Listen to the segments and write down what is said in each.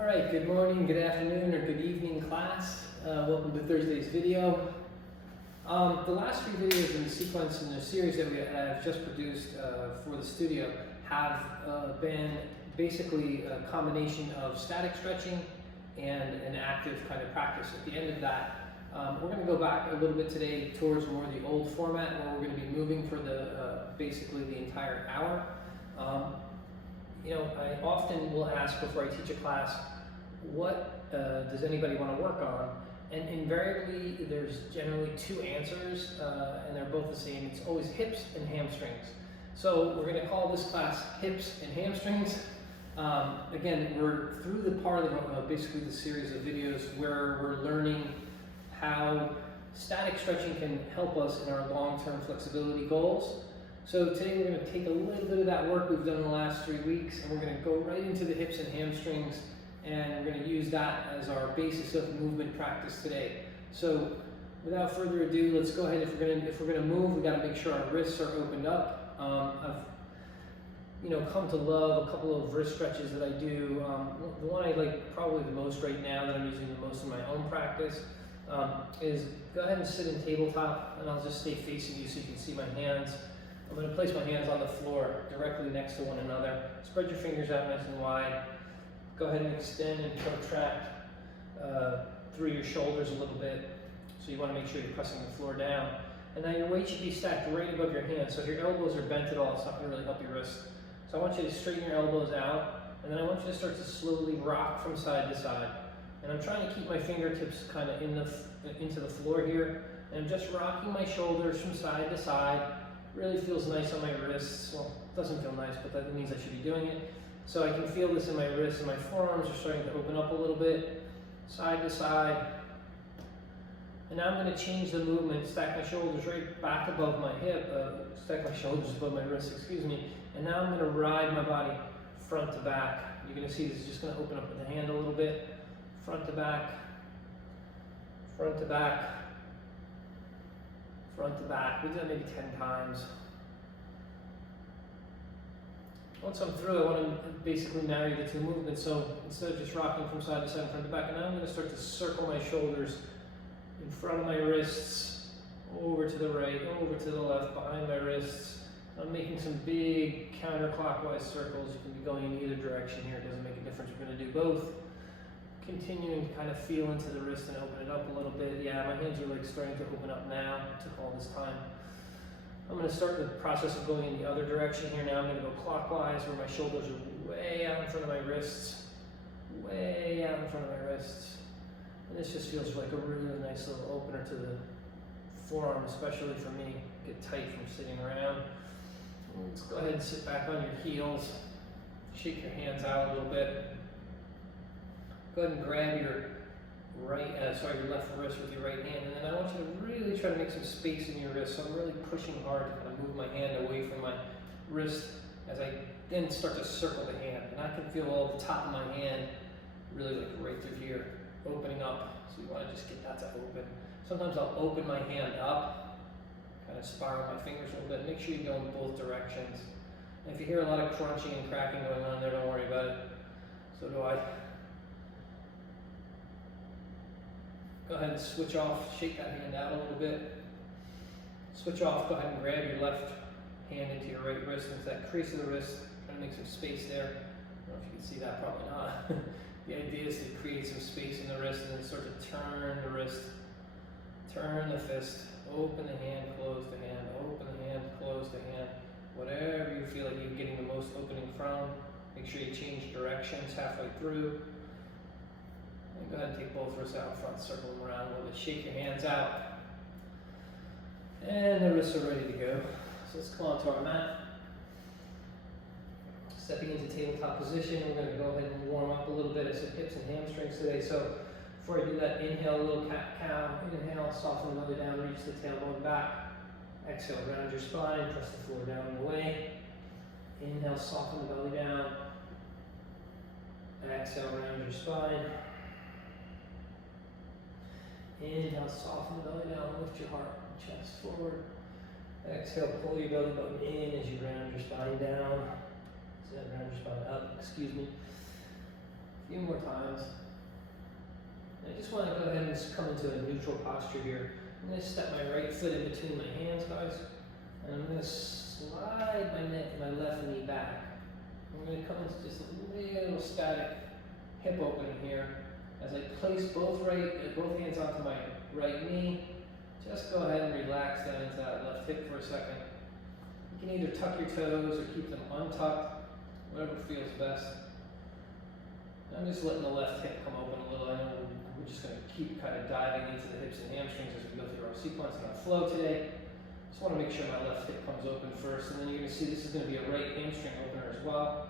All right, good morning, good afternoon, or good evening, class. Welcome to Thursday's video. The last few videos in the sequence in the series that we have just produced for the studio have been basically a combination of static stretching and an active kind of practice. At the end of that, we're going to go back a little bit today towards more the old format where we're going to be moving for the basically the entire hour. I often will ask before I teach a class, what does anybody want to work on? And invariably, there's generally two answers, and they're both the same. It's always hips and hamstrings. So we're going to call this class hips and hamstrings. Again, we're through the part of basically the series of videos where we're learning how static stretching can help us in our long-term flexibility goals. So today we're going to take a little bit of that work we've done in the last 3 weeks, and we're going to go right into the hips and hamstrings, and we're going to use that as our basis of movement practice today. So without further ado, let's go ahead. If we're going to move, we got to make sure our wrists are opened up. I've come to love a couple of wrist stretches that I do. The one I like probably the most right now, that I'm using the most in my own practice, is go ahead and sit in tabletop, and I'll just stay facing you so you can see my hands. I'm going to place my hands on the floor directly next to one another. Spread your fingers out nice and wide. Go ahead and extend and protract through your shoulders a little bit. So you want to make sure you're pressing the floor down. And now your weight should be stacked right above your hands. So if your elbows are bent at all, it's not going to really help your wrist. So I want you to straighten your elbows out, and then I want you to start to slowly rock from side to side. And I'm trying to keep my fingertips kind of into the floor here. And I'm just rocking my shoulders from side to side. Really feels nice on my wrists. Well, it doesn't feel nice, but that means I should be doing it. So I can feel this in my wrists, and my forearms are starting to open up a little bit, side to side. And now I'm going to change the movement, stack my shoulders right back above my hip, stack my shoulders above my wrist, excuse me. And now I'm going to ride my body front to back. You're going to see this is just going to open up with the hand a little bit. Front to back, front to back, front to back. We do that maybe 10 times. Once I'm through, I want to basically marry the two movements. So instead of just rocking from side to side, front to back, and now I'm going to start to circle my shoulders in front of my wrists, over to the right, over to the left, behind my wrists. I'm making some big counterclockwise circles. You can be going in either direction here. It doesn't make a difference. We're going to do both. Continuing to kind of feel into the wrist and open it up a little bit. Yeah, my hands are like starting to open up now. It took all this time. I'm going to start the process of going in the other direction here now. I'm going to go clockwise where my shoulders are way out in front of my wrists. Way out in front of my wrists. And this just feels like a really nice little opener to the forearm, especially for me. Get tight from sitting around. Let's go ahead and sit back on your heels. Shake your hands out a little bit. Go ahead and grab your your left wrist with your right hand, and then I want you to really try to make some space in your wrist. So I'm really pushing hard to kind of move my hand away from my wrist as I then start to circle the hand. And I can feel all the top of my hand really like right through here, opening up. So you want to just get that to open. Sometimes I'll open my hand up, kind of spiral my fingers a little bit. Make sure you go in both directions. And if you hear a lot of crunching and cracking going on there, don't worry about it. So do I. Go ahead and switch off, shake that hand out a little bit. Switch off, go ahead and grab your left hand into your right wrist, into that crease of the wrist. Try to make some space there. I don't know if you can see that, probably not. The idea is to create some space in the wrist and then start to turn the wrist, turn the fist, open the hand, close the hand, open the hand, close the hand. Whatever you feel like you're getting the most opening from. Make sure you change directions halfway through. Go ahead and take both wrists out front, circle them around a little bit. Shake your hands out. And the wrists are ready to go. So let's come onto our mat. Stepping into tabletop position, we're going to go ahead and warm up a little bit. I said hips and hamstrings today. So before I do that, inhale, a little cat-cow. Inhale, soften the belly down, reach the tailbone back. Exhale, round your spine, press the floor down and away. Inhale, soften the belly down. Exhale, round your spine. Inhale, soften the belly down, lift your heart and chest forward. Exhale, pull your belly button in as you round your spine down. Round your spine up, excuse me. A few more times. I just want to go ahead and just come into a neutral posture here. I'm going to step my right foot in between my hands, guys, and I'm going to slide my left knee back. I'm going to come into just a little static hip opening here as I place both hands onto my right knee. Just go ahead and relax down into that left hip for a second. You can either tuck your toes or keep them untucked, whatever feels best. I'm just letting the left hip come open a little. I know we're just going to keep kind of diving into the hips and hamstrings as we go through our sequence and our flow today. Just want to make sure my left hip comes open first, and then you're going to see this is going to be a right hamstring opener as well.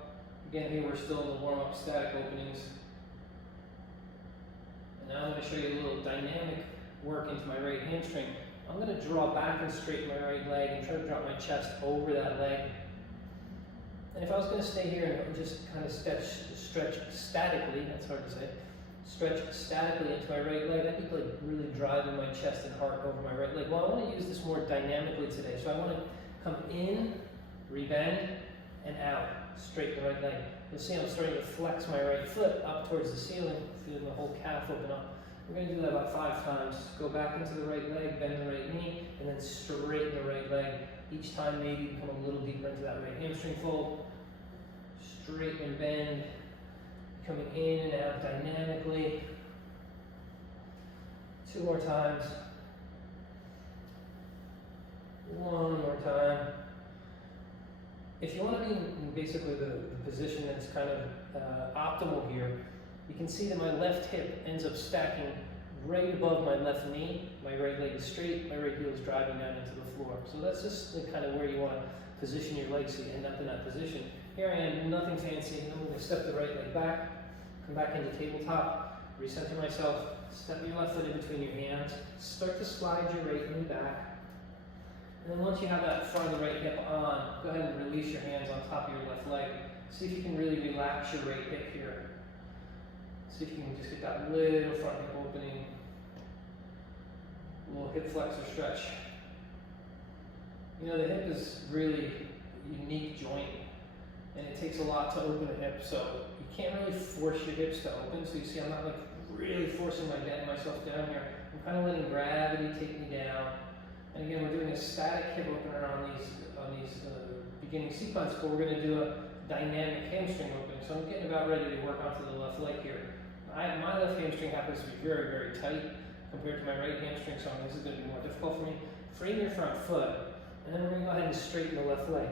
Again, here we're still in the warm-up static openings. And now I'm going to show you a little dynamic work into my right hamstring. I'm going to draw back and straighten my right leg and try to drop my chest over that leg. And if I was going to stay here and just kind of stretch statically, that's hard to say, stretch statically into my right leg, I'd be like really driving my chest and heart over my right leg. Well, I want to use this more dynamically today. So I want to come in, rebend, and out, straight the right leg. You'll see I'm starting to flex my right foot up towards the ceiling, feeling the whole calf open up. We're going to do that about 5 times. Go back into the right leg, bend the right knee, and then straighten the right leg. Each time maybe come a little deeper into that right hamstring fold. Straighten and bend, coming in and out dynamically. 2 more times. 1 more time. If you want to be in basically the position that's kind of optimal here, you can see that my left hip ends up stacking right above my left knee. My right leg is straight, my right heel is driving down into the floor. So that's just kind of where you want to position your legs so you end up in that position. Here I am, nothing fancy. I'm going to step the right leg back, come back into tabletop, recenter myself, step your left foot in between your hands, start to slide your right knee back. And then once you have that front of the right hip on, go ahead and release your hands on top of your left leg. See if you can really relax your right hip here. See if you can just get that little front hip opening, a little hip flexor stretch. You know, the hip is really a unique joint, and it takes a lot to open a hip, so you can't really force your hips to open. So you see I'm not like really forcing myself down here. I'm kind of letting gravity take me down. And again, we're doing a static hip opener on these beginning sequence, but we're going to do a dynamic hamstring opening. So I'm getting about ready to work onto the left leg here. My left hamstring happens to be very, very tight compared to my right hamstring, so this is going to be more difficult for me. Frame your front foot, and then we're going to go ahead and straighten the left leg.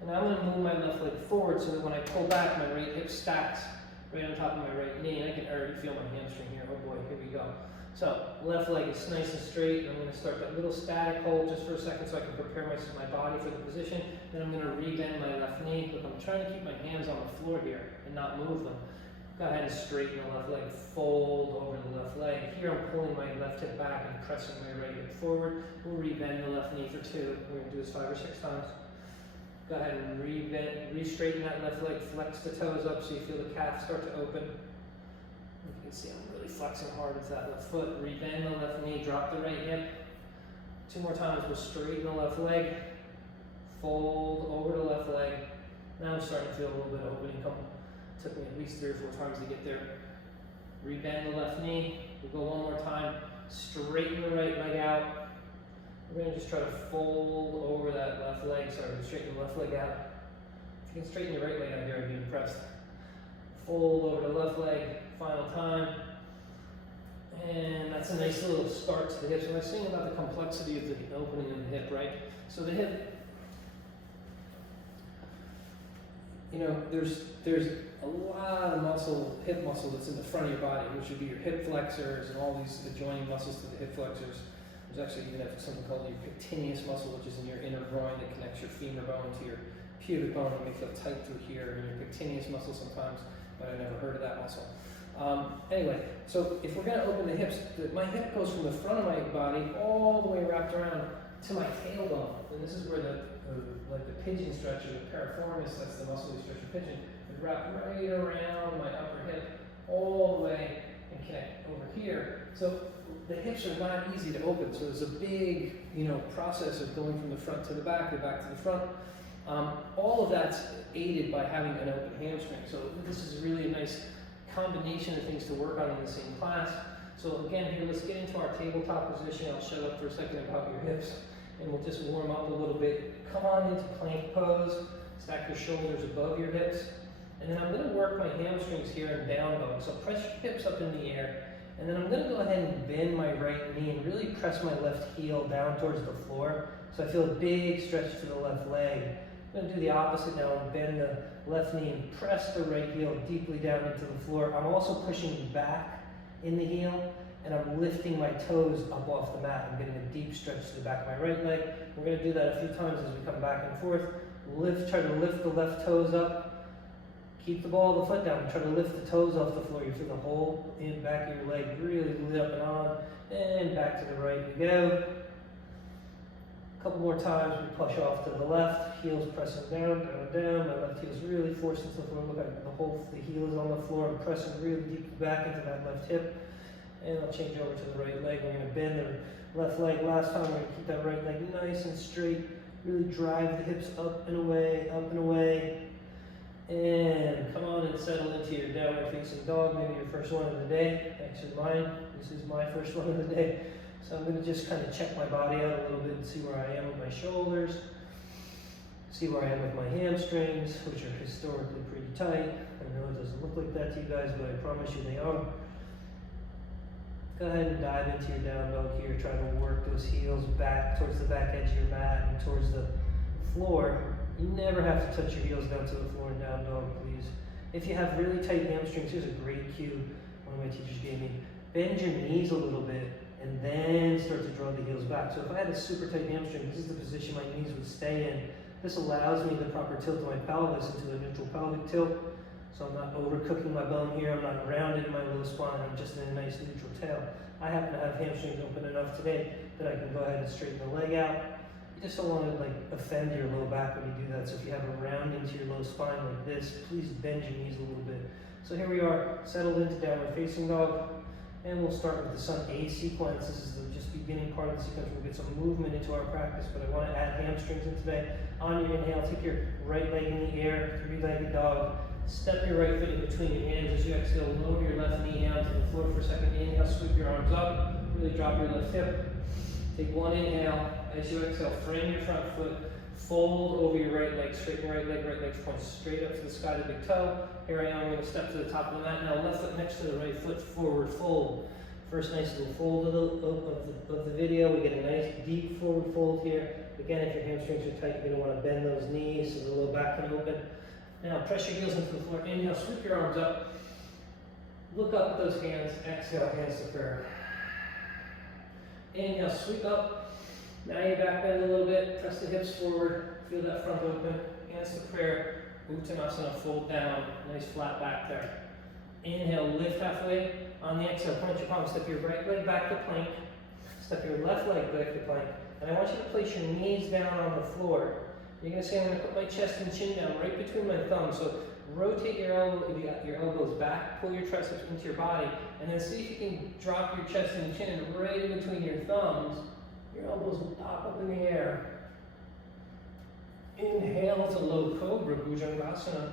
And now I'm going to move my left leg forward so that when I pull back, my right hip stacks right on top of my right knee, and I can already feel my hamstring here. Oh boy, here we go. So left leg is nice and straight, and I'm going to start that little static hold just for a second so I can prepare my body for the position. Then I'm going to rebend my left knee. Look, I'm trying to keep my hands on the floor here and not move them. Go ahead and straighten the left leg, fold over the left leg. Here I'm pulling my left hip back and pressing my right hip forward. We'll rebend the left knee for 2. We're going to do this 5 or 6 times. Go ahead and re-straighten that left leg, flex the toes up so you feel the calf start to open. You can see I'm really flexing hard into that left foot. Rebend the left knee, drop the right hip. 2 more times, we'll straighten the left leg, fold over the left leg. Now I'm starting to feel a little bit of opening come. Took me at least 3 or 4 times to get there. Rebend the left knee. We'll go 1 more time. Straighten the right leg out. We're going to just try to fold over that left leg. Sorry, straighten the left leg out. If you can straighten your right leg out here, I'd be impressed. Fold over the left leg. Final time. And that's a nice little start to the hips. And I was saying about the complexity of the opening of the hip, right? So the hip, you know, there's a lot of muscle, hip muscle that's in the front of your body, which would be your hip flexors and all these adjoining muscles to the hip flexors. There's actually even something called your pectineus muscle, which is in your inner groin that connects your femur bone to your pubic bone. It may feel tight through here, and your pectineus muscle sometimes, but I've never heard of that muscle. Anyway, so if we're going to open the hips, my hip goes from the front of my body all the way wrapped around to my tailbone, and this is where like the pigeon stretch or the piriformis, that's the muscle we stretch your pigeon, would wrap right around my upper hip all the way and connect over here. So the hips are not easy to open, so there's a big, process of going from the front to the back or back to the front. All of that's aided by having an open hamstring. So this is really a nice combination of things to work on in the same class. So again, here, let's get into our tabletop position. I'll shut up for a second about your hips, and we'll just warm up a little bit. Come on into plank pose. Stack your shoulders above your hips. And then I'm going to work my hamstrings here in down dog. So press your hips up in the air. And then I'm going to go ahead and bend my right knee and really press my left heel down towards the floor. So I feel a big stretch to the left leg. I'm going to do the opposite now and bend the left knee and press the right heel deeply down into the floor. I'm also pushing back in the heel, and I'm lifting my toes up off the mat. I'm getting a deep stretch to the back of my right leg. We're going to do that a few times as we come back and forth. Try to lift the left toes up. Keep the ball of the foot down. Try to lift the toes off the floor. You feel the whole back of your leg really lit up and on. And back to the right we go. A couple more times, we push off to the left. Heels pressing down, down, down. My left heel's really forced into the floor. Look like the heel is on the floor. I'm pressing really deep back into that left hip. And I'll change over to the right leg. We're going to bend the left leg. Last time, we're going to keep that right leg nice and straight. Really drive the hips up and away, up and away. And come on and settle into your downward facing dog. Maybe your first one of the day. Actually mine. This is my first one of the day. So I'm going to just kind of check my body out a little bit and see where I am with my shoulders. See where I am with my hamstrings, which are historically pretty tight. I know it doesn't look like that to you guys, but I promise you they are. Go ahead and dive into your down dog here. Try to work those heels back towards the back edge of your mat and towards the floor. You never have to touch your heels down to the floor in down dog, please. If you have really tight hamstrings, here's a great cue one of my teachers gave me. Bend your knees a little bit and then start to draw the heels back. So if I had a super tight hamstring, this is the position my knees would stay in. This allows me the proper tilt of my pelvis into a neutral pelvic tilt. So I'm not overcooking my bone here, I'm not rounded in my low spine, I'm just in a nice neutral tail. I happen to have hamstrings open enough today that I can go ahead and straighten the leg out. You just don't want to offend your low back when you do that. So if you have a round into your low spine like this, please bend your knees a little bit. So here we are, settled into downward facing dog. And we'll start with the Sun A sequence. This is the just beginning part of the sequence. We'll get some movement into our practice, but I want to add hamstrings in today. On your inhale, take your right leg in the air, three-legged dog. Step your right foot in between your hands as you exhale. Lower your left knee down to the floor for a second. Inhale, sweep your arms up. Really drop your left hip. Take one inhale. As you exhale, frame your front foot. Fold over your right leg. Straighten your right leg. Right leg points straight up to the sky, the big toe. Here I am. I'm going to step to the top of the mat. Now left foot next to the right foot. Forward fold. First nice little fold of the video. We get a nice deep forward fold here. Again, if your hamstrings are tight, you're going to want to bend those knees so the low back can open. Now press your heels into the floor. Inhale, sweep your arms up. Look up with those hands. Exhale, hands to prayer. Inhale, sweep up. Now you back bend a little bit. Press the hips forward. Feel that front open. Hands to prayer. Uttanasana, fold down. Nice flat back there. Inhale, lift halfway. On the exhale, point your palms. Step your right leg back to plank. Step your left leg back to plank. And I want you to place your knees down on the floor. You're going to say, I'm going to put my chest and chin down right between my thumbs. So rotate your elbows back, pull your triceps into your body, and then see if you can drop your chest and chin right in between your thumbs. Your elbows will pop up in the air. Inhale to low cobra, Bhujangasana.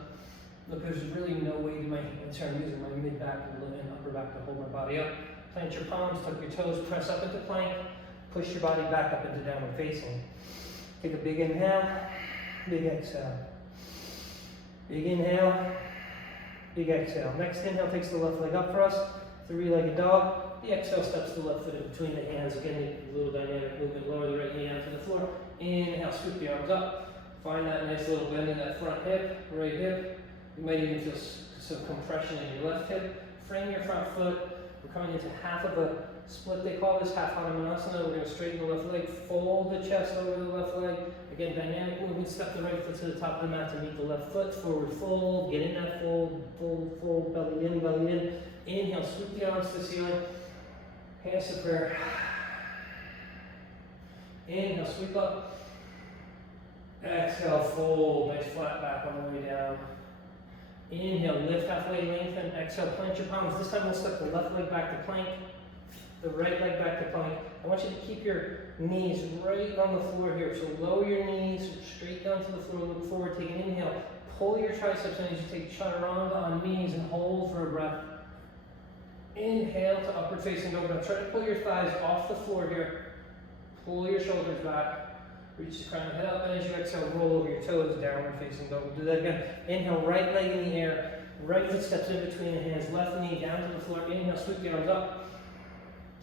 Look, there's really no way to my hands here. I'm using my mid back and upper back to hold my body up. Plant your palms, tuck your toes, press up into plank. Push your body back up into downward facing. Take a big inhale, big exhale. Big inhale, big exhale. Next inhale takes the left leg up for us. Three-legged dog. The exhale steps the left foot in between the hands. Again, a little dynamic movement. Lower the right knee down to the floor. Inhale, scoop the arms up. Find that nice little bend in that front hip, right hip. You might even feel some compression in your left hip. Frame your front foot. We're coming into half of a split, they call this, half Hanumanasana. We're going to straighten the left leg, fold the chest over the left leg. Again, dynamic movement, step the right foot to the top of the mat to meet the left foot. Forward fold, get in that fold, fold, fold, belly in, belly in. Inhale, sweep the arms to the ceiling. Hands to prayer. Inhale, sweep up. Exhale, fold, nice flat back on the way down. Inhale, lift halfway, lengthen. Exhale, plant your palms. This time we'll step the left leg back to plank, the right leg back to plank. I want you to keep your knees right on the floor here. So lower your knees straight down to the floor. Look forward, take an inhale. Pull your triceps in as you take chaturanga on knees and hold for a breath. Inhale to upward facing dog. Now try to pull your thighs off the floor here. Pull your shoulders back. Reach the crown of the head up, and as you exhale, roll over your toes, downward facing dog. We'll do that again. Inhale, right leg in the air. Right foot steps in between the hands. Left knee down to the floor. Inhale, sweep the arms up.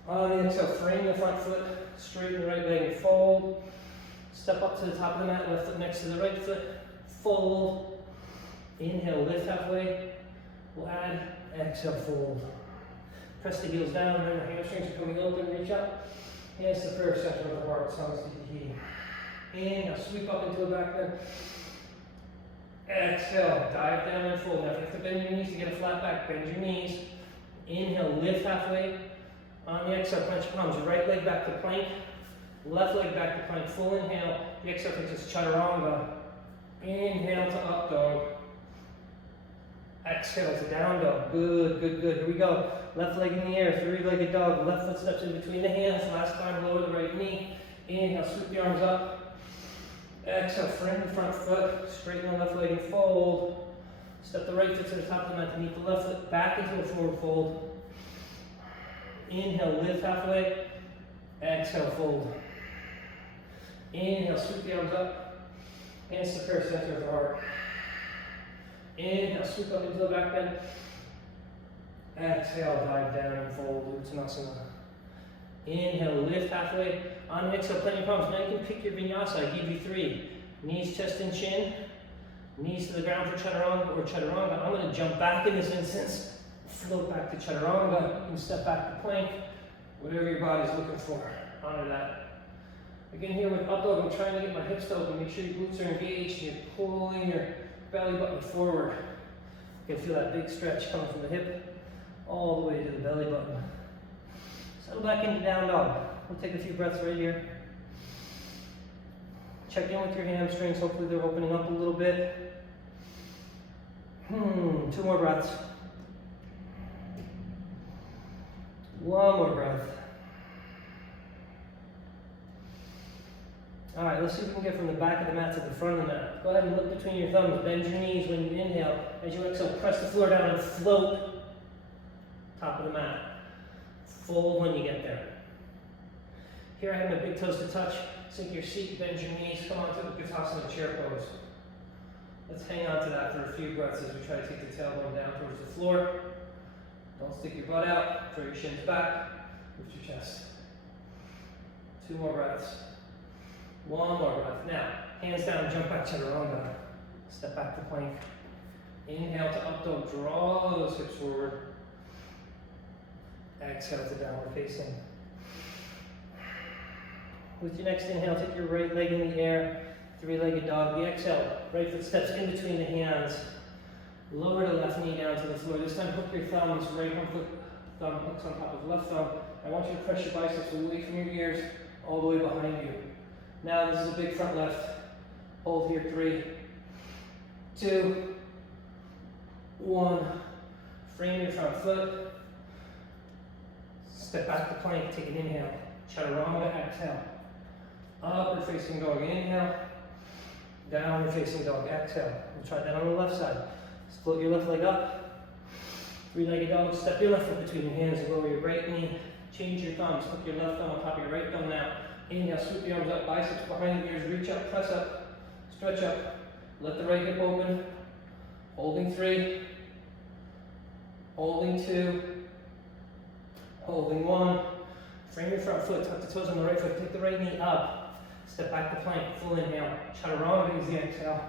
On the exhale, frame the front foot. Straighten the right leg and fold. Step up to the top of the mat. Left foot next to the right foot. Fold. Inhale, lift halfway. We'll add. Exhale, fold. Press the heels down. Remember, hamstrings are coming open. Reach up. Hands to prayer center of the heart. Sounds deep. Inhale, sweep up into a back bend. Exhale, dive down and fold. Now if you have to bend your knees to get a flat back, bend your knees. Inhale, lift halfway. On the exhale, clench your palms. Right leg back to plank. Left leg back to plank. Full inhale. The exhale takes us chaturanga. Inhale to up dog. Exhale to down dog. Good, good, good. Here we go. Left leg in the air, three-legged dog. Left foot steps in between the hands. Last time, lower the right knee. Inhale, sweep the arms up. Exhale, frame the front foot, straighten the left leg and fold. Step the right foot to the top of the mat to meet the left foot back into a forward fold. Inhale, lift halfway. Exhale, fold. Inhale, sweep the arms up. Hands to prayer center of the heart. Inhale, sweep up into the back bend. Exhale, dive down and fold, Uttanasana. Inhale, lift halfway. On the exhale, plant your palms. Now you can pick your vinyasa. I give you 3. Knees, chest, and chin. Knees to the ground for chaturanga or chaturanga. I'm going to jump back in this instance. Float back to chaturanga. You can step back to plank. Whatever your body's looking for. Honor that. Again, here with up dog, I'm trying to get my hips to open. Make sure your glutes are engaged. You're pulling your belly button forward. You can feel that big stretch coming from the hip all the way to the belly button. Settle back into down dog. We'll take a few breaths right here. Check in with your hamstrings. Hopefully they're opening up a little bit. 2 more breaths. 1 more breath. All right, let's see if we can get from the back of the mat to the front of the mat. Go ahead and look between your thumbs. Bend your knees when you inhale. As you exhale, press the floor down and float. Top of the mat. Fold when you get there. Here I have my big toes to touch. Sink your seat, bend your knees, come onto the Uttanasana chair pose. Let's hang on to that for a few breaths as we try to take the tailbone down towards the floor. Don't stick your butt out, throw your shins back, lift your chest. 2 more breaths. 1 more breath. Now, hands down, jump back chaturanga. Step back to plank. Inhale to up dog, draw those hips forward. Exhale to downward facing. With your next inhale, take your right leg in the air, 3-legged dog. The exhale, right foot steps in between the hands. Lower the left knee down to the floor. This time, hook your thumbs. Right thumb hooks on top of left thumb. I want you to press your biceps away from your ears, all the way behind you. Now, this is a big front left. Hold here, 3, 2, 1. Frame your front foot. Step back to plank, take an inhale. Chaturanga, exhale. Upward facing dog, inhale. Downward facing dog, exhale. We'll try that on the left side. Float your left leg up. 3-legged dog, step your left foot between your hands and lower your right knee. Change your thumbs, hook your left thumb on top of your right thumb now. Inhale, sweep the arms up, biceps behind the ears, reach up, press up, stretch up. Let the right hip open. Holding 3. Holding 2. Holding 1. Frame your front foot, tuck the toes on the right foot, take the right knee up. Step back to plank, full inhale. Chaturanga is the exhale.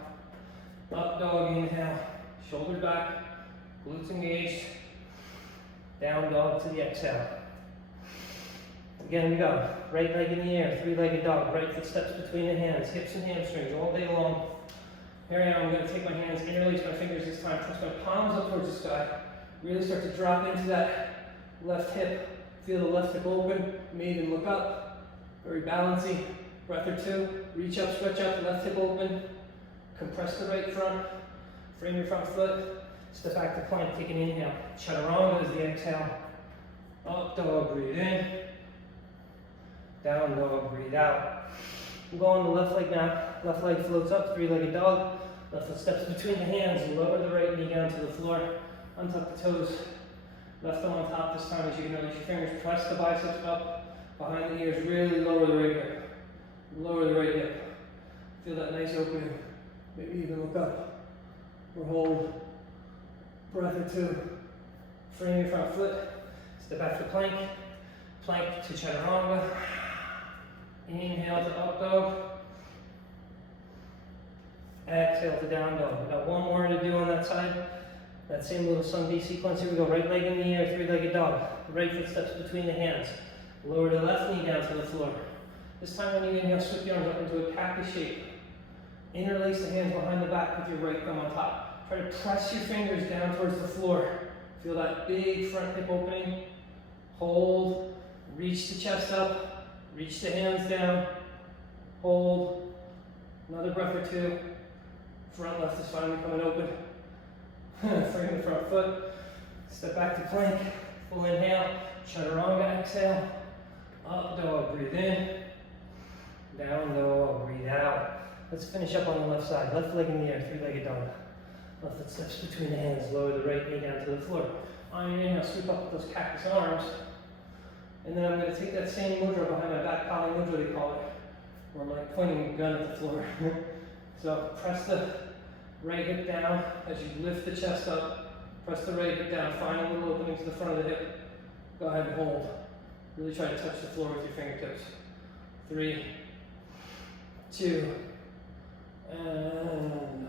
Up dog, inhale. Shoulders back, glutes engaged. Down dog to the exhale. Again we go. Right leg in the air, 3-legged dog. Right foot steps between the hands, hips and hamstrings all day long. Here I am, I'm going to take my hands, interlace my fingers this time, press my palms up towards the sky. Really start to drop into that left hip. Feel the left hip open, maybe even look up. Very balancing. Breath or 2. Reach up, stretch up, left hip open. Compress the right front. Frame your front foot. Step back to plank, take an inhale. Chaturanga is the exhale. Up dog, breathe in. Down dog, breathe out. We'll go on the left leg now. Left leg floats up, 3-legged dog. Left foot steps between the hands and lower the right knee down to the floor. Untuck the toes. Left thumb on top this time as you can release your fingers. Press the biceps up behind the ears. Really lower the right hip. Lower the right hip. Feel that nice opening. Maybe even look up or hold. Breath or two. Frame your front foot. Step back to plank. Plank to chaturanga. Inhale to up dog. Exhale to down dog. We've got one more to do on that side. That same little sun B sequence. Here we go. Right leg in the air, three-legged dog. Right foot steps between the hands. Lower the left knee down to the floor. This time when you inhale, sweep the arms up into a cactus shape. Interlace the hands behind the back with your right thumb on top. Try to press your fingers down towards the floor. Feel that big front hip opening. Hold. Reach the chest up. Reach the hands down. Hold. Another breath or two. Front left is finally coming open. Frame the front foot. Step back to plank. Full inhale. Chaturanga exhale. Up dog. Breathe in. Down dog. Breathe out. Let's finish up on the left side. Left leg in the air. Three-legged dog. Left foot steps between the hands. Lower the right knee down to the floor. On your inhale, sweep up with those cactus arms. And then I'm going to take that same mudra behind my back, Kali mudra they call it, where I'm like pointing a gun at the floor. So press the right hip down as you lift the chest up. Press the right hip down. Find a little opening to the front of the hip. Go ahead and hold. Really try to touch the floor with your fingertips. 3, 2, and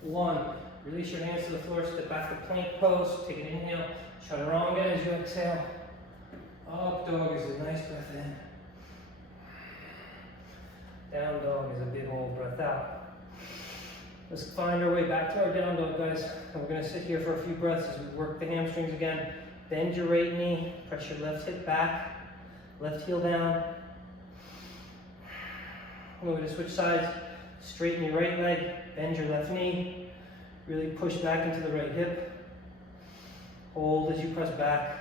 1. Release your hands to the floor. Step back to plank pose. Take an inhale. Chaturanga as you exhale. Up dog is a nice breath in. Down dog is a big old breath out. Let's find our way back to our down dog, guys. And we're going to sit here for a few breaths as we work the hamstrings again. Bend your right knee. Press your left hip back. Left heel down. We're going to switch sides. Straighten your right leg. Bend your left knee. Really push back into the right hip. Hold as you press back.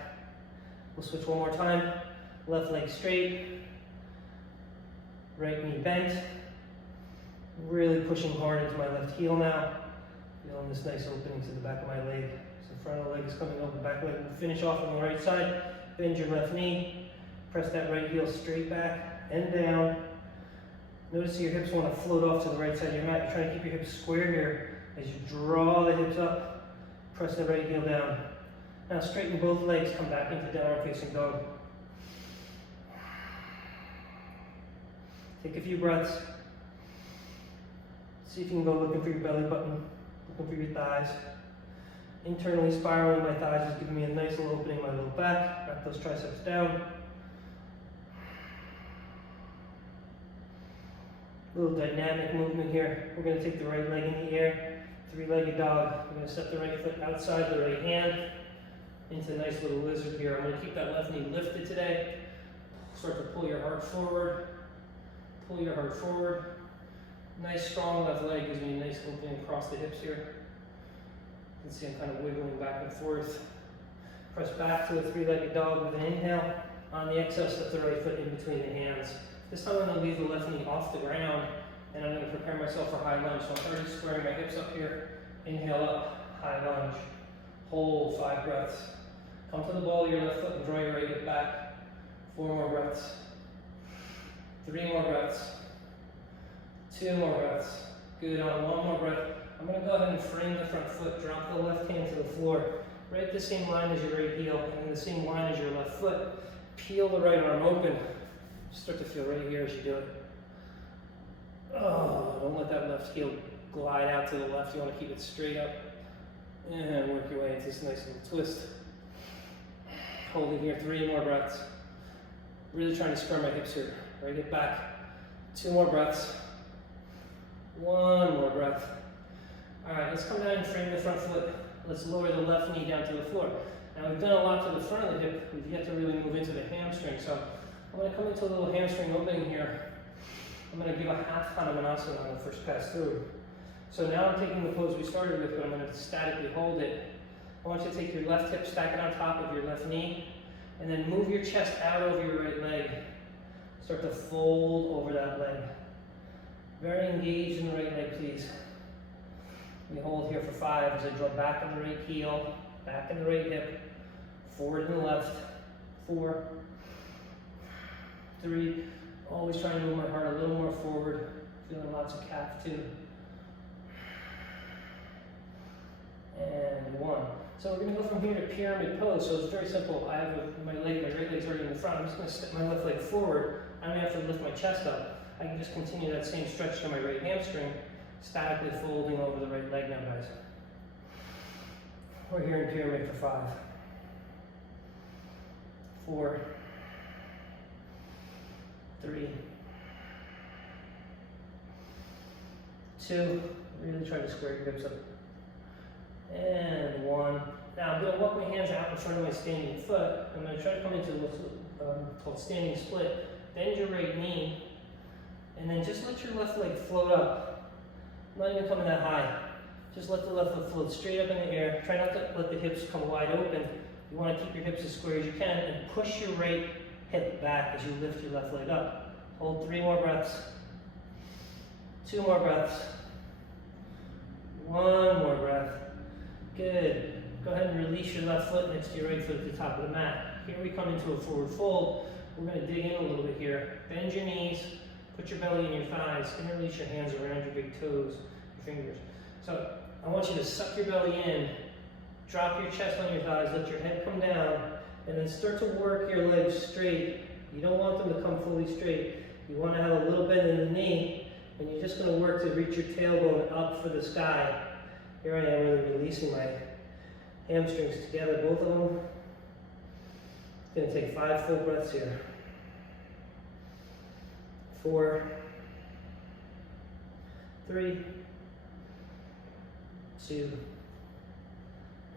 We'll switch one more time. Left leg straight. Right knee bent. Really pushing hard into my left heel now. Feeling this nice opening to the back of my leg. So front of the leg is coming over, back leg. We'll finish off on the right side. Bend your left knee. Press that right heel straight back and down. Notice your hips want to float off to the right side of your mat. You're trying to keep your hips square here. As you draw the hips up, press the right heel down. Now straighten both legs, come back into downward facing dog. Take a few breaths. See if you can go looking for your belly button, looking for your thighs. Internally spiraling my thighs is giving me a nice little opening in my low back. Wrap those triceps down. Little dynamic movement here. We're going to take the right leg in the air, three-legged dog. We're going to step the right foot outside the right hand into a nice little lizard here. I'm going to keep that left knee lifted today. Start to pull your heart forward. Pull your heart forward. Nice strong left leg gives me a nice opening across the hips here. You can see I'm kind of wiggling back and forth. Press back to a three-legged dog with an inhale. On the exhale, step the right foot in between the hands. This time I'm going to leave the left knee off the ground and I'm going to prepare myself for high lunge. So I'm already squaring my hips up here. Inhale up, high lunge. Hold 5 breaths. Come to the ball of your left foot and draw your right hip back. 4 more breaths. 3 more breaths. 2 more breaths. Good. On 1 more breath, I'm going to go ahead and frame the front foot. Drop the left hand to the floor. Right the same line as your right heel and then the same line as your left foot. Peel the right arm open. Start to feel right here as you do it. Oh, don't let that left heel glide out to the left. You want to keep it straight up. And work your way into this nice little twist. Holding here 3 more breaths. Really trying to square my hips here. Right hip back. 2 more breaths. 1 more breath. Alright, let's come down and frame the front foot. Let's lower the left knee down to the floor. Now we've done a lot to the front of the hip. We've yet to really move into the hamstring. So I'm going to come into a little hamstring opening here. I'm going to give a half Hanumanasana on the first pass through. So now I'm taking the pose we started with, but I'm going to statically hold it. I want you to take your left hip, stack it on top of your left knee, and then move your chest out over your right leg. Start to fold over that leg. Very engaged in the right leg, please. We hold here for 5 as I draw back in the right heel, back in the right hip, forward and left, 4, 3, always trying to move my heart a little more forward, feeling lots of calf too, and 1. So we're going to go from here to pyramid pose. So it's very simple. I have my right leg's already in the front. I'm just going to step my left leg forward. I don't have to lift my chest up. I can just continue that same stretch to my right hamstring, statically folding over the right leg now, guys. We're here in pyramid for 5, 4, 3, 2. Really try to square your hips up. And 1. Now I'm going to walk my hands out in front of my standing foot. I'm going to try to come into what's called standing split. Bend your right knee, and then just let your left leg float up. Not even coming that high. Just let the left foot float straight up in the air. Try not to let the hips come wide open. You want to keep your hips as square as you can, and push your right hip back as you lift your left leg up. Hold 3 more breaths. 2 more breaths. 1 more breath. Good. Go ahead and release your left foot next to your right foot at the top of the mat. Here we come into a forward fold. We're going to dig in a little bit here. Bend your knees, put your belly in your thighs, interlace your hands around your big toes, your fingers. So I want you to suck your belly in, drop your chest on your thighs, let your head come down, and then start to work your legs straight. You don't want them to come fully straight. You want to have a little bend in the knee, and you're just going to work to reach your tailbone up for the sky. Here I am really releasing my hamstrings together, both of them. Going to take 5 full breaths here. 4, 3, 2,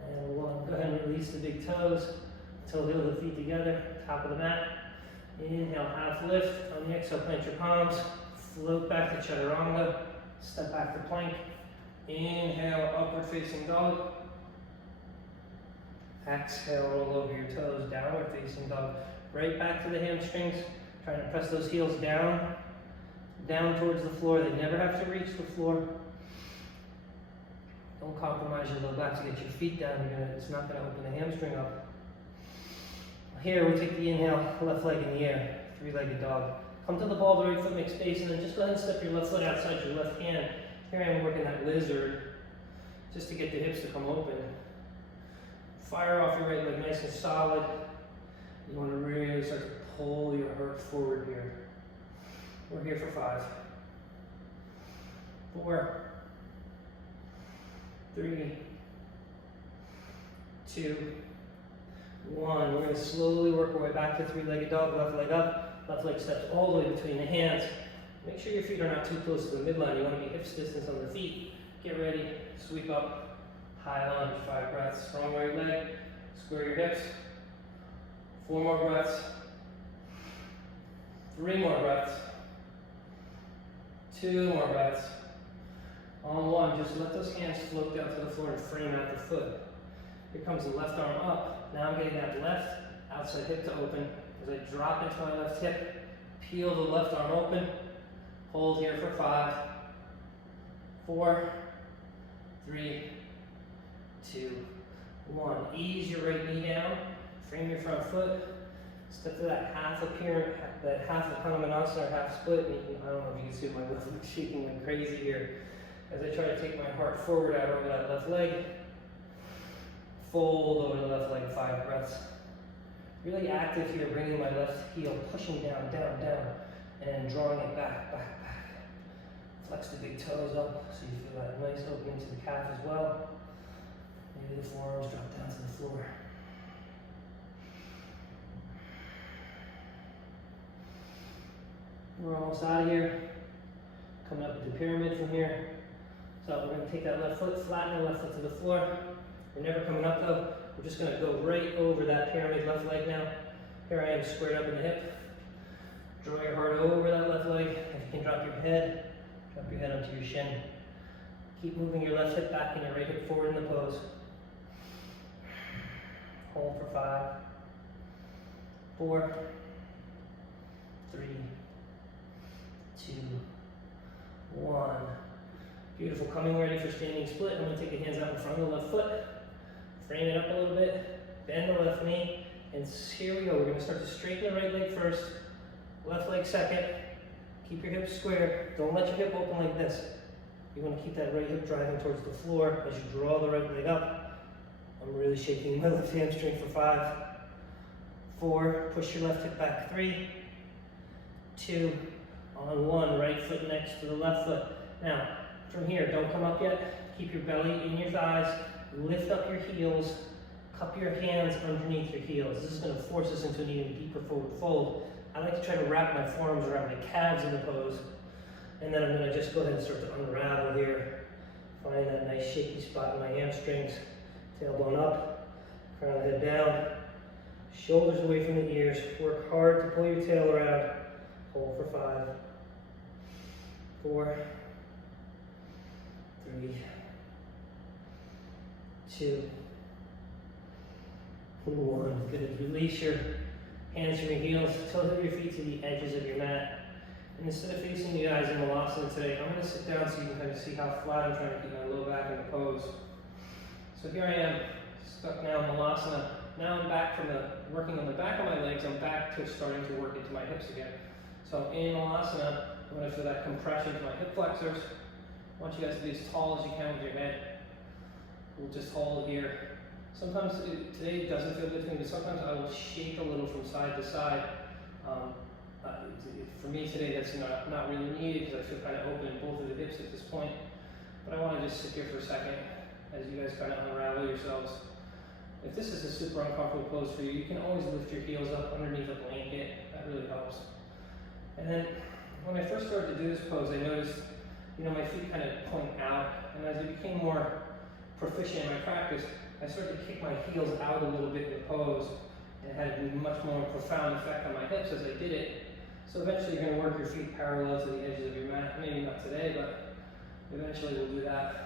and 1. Go ahead and release the big toes. Toe heel the feet together, top of the mat. Inhale, half lift. On the exhale, plant your palms. Float back to chaturanga. Step back to plank. Inhale, upward facing dog. Exhale, roll over your toes, downward facing dog. Right back to the hamstrings. Trying to press those heels down, down towards the floor. They never have to reach the floor. Don't compromise your low back to get your feet down. It's not going to open the hamstring up. Here we take the inhale, left leg in the air, 3-legged dog. Come to the ball, the right foot makes space, and then just go ahead and step your left foot outside your left hand. Here I am working that lizard, just to get the hips to come open. Fire off your right leg nice and solid. You want to really start to pull your heart forward here. We're here for 5, 4, 3, 2, 1. We're going to slowly work our way back to 3-legged dog, left leg up, left leg steps all the way between the hands. Make sure your feet are not too close to the midline. You want to be hips distance on the feet. Get ready, sweep up, high lunge, 5 breaths. Strong right leg, square your hips. 4 more breaths. 3 more breaths. 2 more breaths. On 1, just let those hands float down to the floor and frame out the foot. Here comes the left arm up. Now I'm getting that left outside hip to open. As I drop into my left hip, peel the left arm open. Hold here for 5, 4, 3, 2, 1. Ease your right knee down. Frame your front foot. Step to that half appearance, that half of Hanumanasana or half split. And I don't know if you can see my left leg shaking like crazy here. As I try to take my heart forward out over that left leg. Fold over the left leg, 5 breaths. Really active here, bringing my left heel, pushing down, down, down, and drawing it back, back, back. Flex the big toes up so you feel that nice opening to the calf as well. Maybe the forearms drop down to the floor. We're almost out of here. Coming up with the pyramid from here. So we're going to take that left foot, flatten the left foot to the floor. We're never coming up though. We're just going to go right over that pyramid left leg now. Here I am squared up in the hip. Draw your heart over that left leg. If you can drop your head onto your shin. Keep moving your left hip back and your right hip forward in the pose. Hold for 5, 4, 3, 2, 1. Beautiful. Coming ready for standing split. I'm going to take the hands out in front of the left foot. Frame it up a little bit. bend the left knee, and here we go. We're gonna start to straighten the right leg first, left leg second. Keep your hips square. Don't let your hip open like this. You wanna keep that right hip driving towards the floor as you draw the right leg up. I'm really shaking my left hamstring for 5, 4, push your left hip back, 3, 2, on 1, right foot next to the left foot. Now, from here, don't come up yet. Keep your belly in your thighs, lift up your heels, cup your hands underneath your heels. This is gonna force us into an even deeper forward fold. I like to try to wrap my forearms around my calves in the pose, and then I'm gonna just go ahead and start to unravel here. Find that nice shaky spot in my hamstrings. Tailbone up, crown of the head down, shoulders away from the ears. Work hard to pull your tail around. Hold for 5, 4, 3, 2, 1. Good. Release your hands from your heels. Toes of your feet to the edges of your mat. And instead of facing you guys in Malasana today, I'm going to sit down so you can kind of see how flat I'm trying to keep my low back in the pose. So here I am, stuck now in Malasana. Now I'm back from working on the back of my legs. I'm back to starting to work into my hips again. So in Malasana, I'm going to feel that compression to my hip flexors. I want you guys to be as tall as you can with your head. We'll just hold here. Sometimes, today it doesn't feel good to me, but sometimes I will shake a little from side to side. For me today, that's not really needed because I feel kind of open in both of the hips at this point. But I want to just sit here for a second as you guys kind of unravel yourselves. If this is a super uncomfortable pose for you, you can always lift your heels up underneath a blanket. That really helps. And then when I first started to do this pose, I noticed, my feet kind of point out. And as I became more proficient in my practice, I started to kick my heels out a little bit in the pose, and it had a much more profound effect on my hips as I did it. So eventually you're going to work your feet parallel to the edges of your mat. Maybe not today, but eventually we'll do that.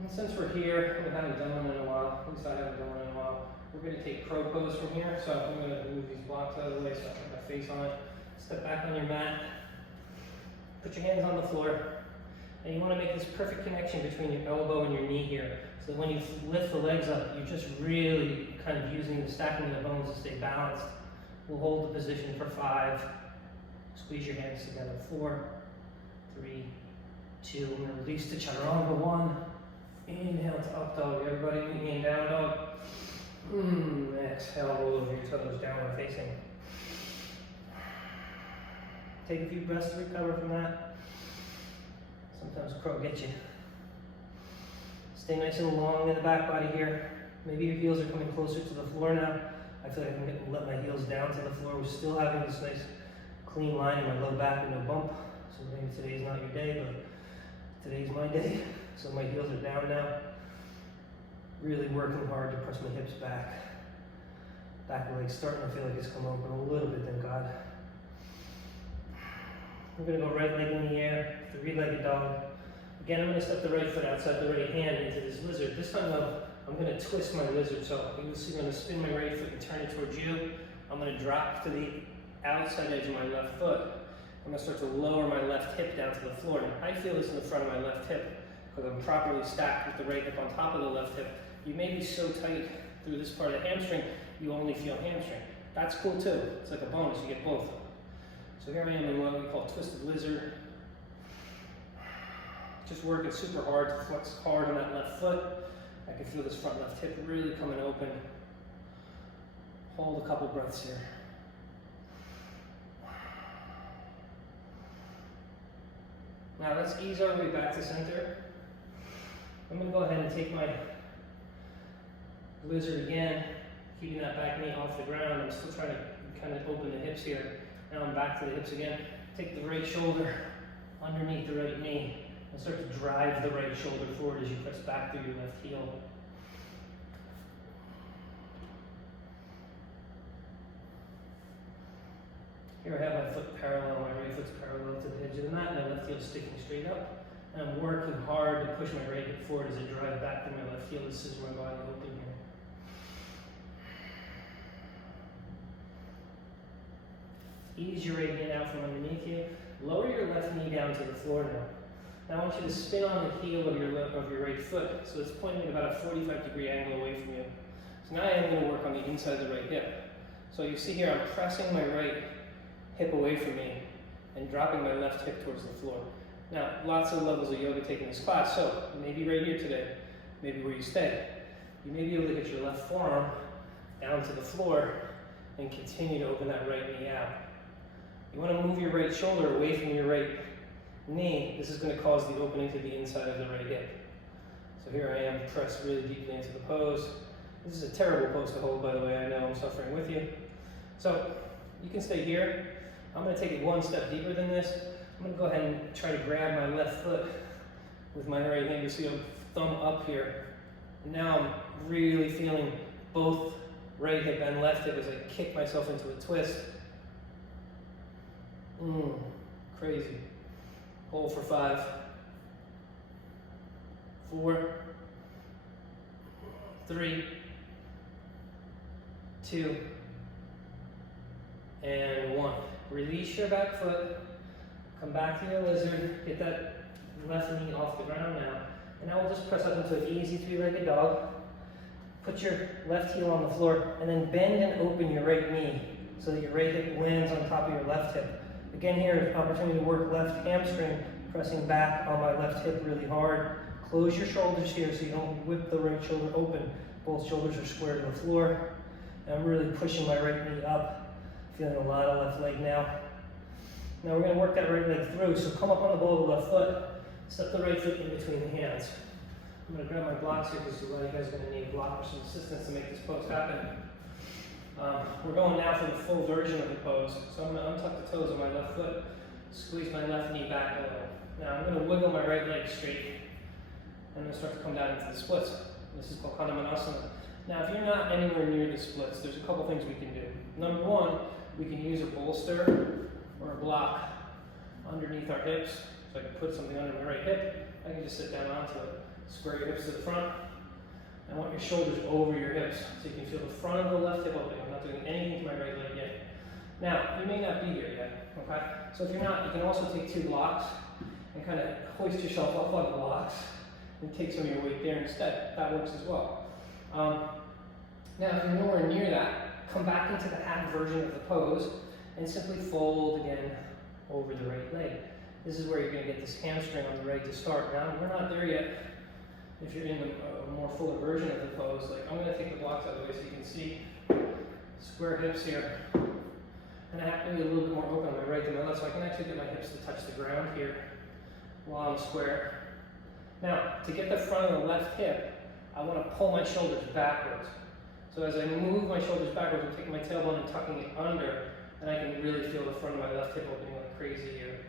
And since we're here, we haven't done one in a while, at least I haven't done one in a while, we're going to take crow pose from here. So I'm going to move these blocks out of the way so I can put my face on it. Step back on your mat. Put your hands on the floor. And you want to make this perfect connection between your elbow and your knee here. So when you lift the legs up, you're just really kind of using the stacking of the bones to stay balanced. We'll hold the position for 5. Squeeze your hands together. 4, 3, 2. We're going to release to chaturanga. 1. Inhale to up dog. Everybody meet me in down dog. Exhale, roll over your toes, downward facing. Take a few breaths to recover from that. Sometimes crow gets you. Stay nice and long in the back body here. Maybe your heels are coming closer to the floor now. I feel like I can let my heels down to the floor. We're still having this nice clean line in my low back with no bump. So maybe today's not your day, but today's my day. So my heels are down now. Really working hard to press my hips back. Back leg starting to feel like it's come open a little bit, thank God. We're going to go right leg in the air, 3-legged dog. Again, I'm going to step the right foot outside the right hand into this lizard. This time though, I'm going to twist my lizard. So you can see I'm going to spin my right foot and turn it towards you. I'm going to drop to the outside edge of my left foot. I'm going to start to lower my left hip down to the floor. Now, I feel this in the front of my left hip because I'm properly stacked with the right hip on top of the left hip. You may be so tight through this part of the hamstring, you only feel hamstring. That's cool too. It's like a bonus. You get both. So here I am in what we call twisted lizard. Just working super hard to flex hard on that left foot. I can feel this front left hip really coming open. Hold a couple breaths here. Now let's ease our way back to center. I'm going to go ahead and take my lizard again, keeping that back knee off the ground. I'm still trying to kind of open the hips here. Now I'm back to the hips again. Take the right shoulder underneath the right knee and start to drive the right shoulder forward as you press back through your left heel. Here I have my foot parallel, my right foot's parallel to the edge of the mat, and my left heel sticking straight up. And I'm working hard to push my right hip forward as I drive back through my left heel. This is my body open here. Ease your right hand out from underneath you. Lower your left knee down to the floor now. Now I want you to spin on the heel of your right foot, so it's pointing at about a 45-degree angle away from you. So now I am going to work on the inside of the right hip. So you see here, I'm pressing my right hip away from me and dropping my left hip towards the floor. Now, lots of levels of yoga taken in this class, so maybe right here today, maybe where you stay, you may be able to get your left forearm down to the floor and continue to open that right knee out. You want to move your right shoulder away from your right knee. This is going to cause the opening to the inside of the right hip. So here I am, pressed really deeply into the pose. This is a terrible pose to hold, by the way. I know I'm suffering with you. So you can stay here. I'm going to take it one step deeper than this. I'm going to go ahead and try to grab my left foot with my right hand. You see a thumb up here. And now I'm really feeling both right hip and left hip as I kick myself into a twist. Crazy. Hold for 5, 4, 3, 2, and 1. Release your back foot. Come back to your lizard. Get that left knee off the ground now. And now we'll just press up into an easy 3-legged dog. Put your left heel on the floor and then bend and open your right knee so that your right hip lands on top of your left hip. Again here, an opportunity to work left hamstring, pressing back on my left hip really hard. Close your shoulders here so you don't whip the right shoulder open. Both shoulders are square to the floor. And I'm really pushing my right knee up. Feeling a lot of left leg now. Now we're going to work that right leg through. So come up on the ball of the left foot. Step the right foot in between the hands. I'm going to grab my blocks here because a lot of you guys are going to need a block or some assistance to make this pose happen. We're going now for the full version of the pose. So I'm going to untuck the toes of my left foot, squeeze my left knee back a little. Now I'm going to wiggle my right leg straight. I'm going to start to come down into the splits. This is called Hanumanasana. Now if you're not anywhere near the splits, there's a couple things we can do. Number one, we can use a bolster or a block underneath our hips. So I can put something under my right hip. I can just sit down onto it. Square your hips to the front. I want your shoulders over your hips so you can feel the front of the left hip opening. I'm not doing anything to my right leg yet. Now, you may not be here yet, okay? So if you're not, you can also take 2 blocks and kind of hoist yourself up on the blocks and take some of your weight there instead. That works as well. Now, if you're nowhere near that, come back into the half version of the pose and simply fold again over the right leg. This is where you're going to get this hamstring on the right to start. Now, we're not there yet. If you're in a more fuller version of the pose, like I'm going to take the blocks out of the way so you can see square hips here. And I have to be a little bit more open on my right than my left, so I can actually get my hips to touch the ground here while I'm square. Now, to get the front of the left hip, I want to pull my shoulders backwards. So as I move my shoulders backwards, I'm taking my tailbone and tucking it under, and I can really feel the front of my left hip opening like crazy here.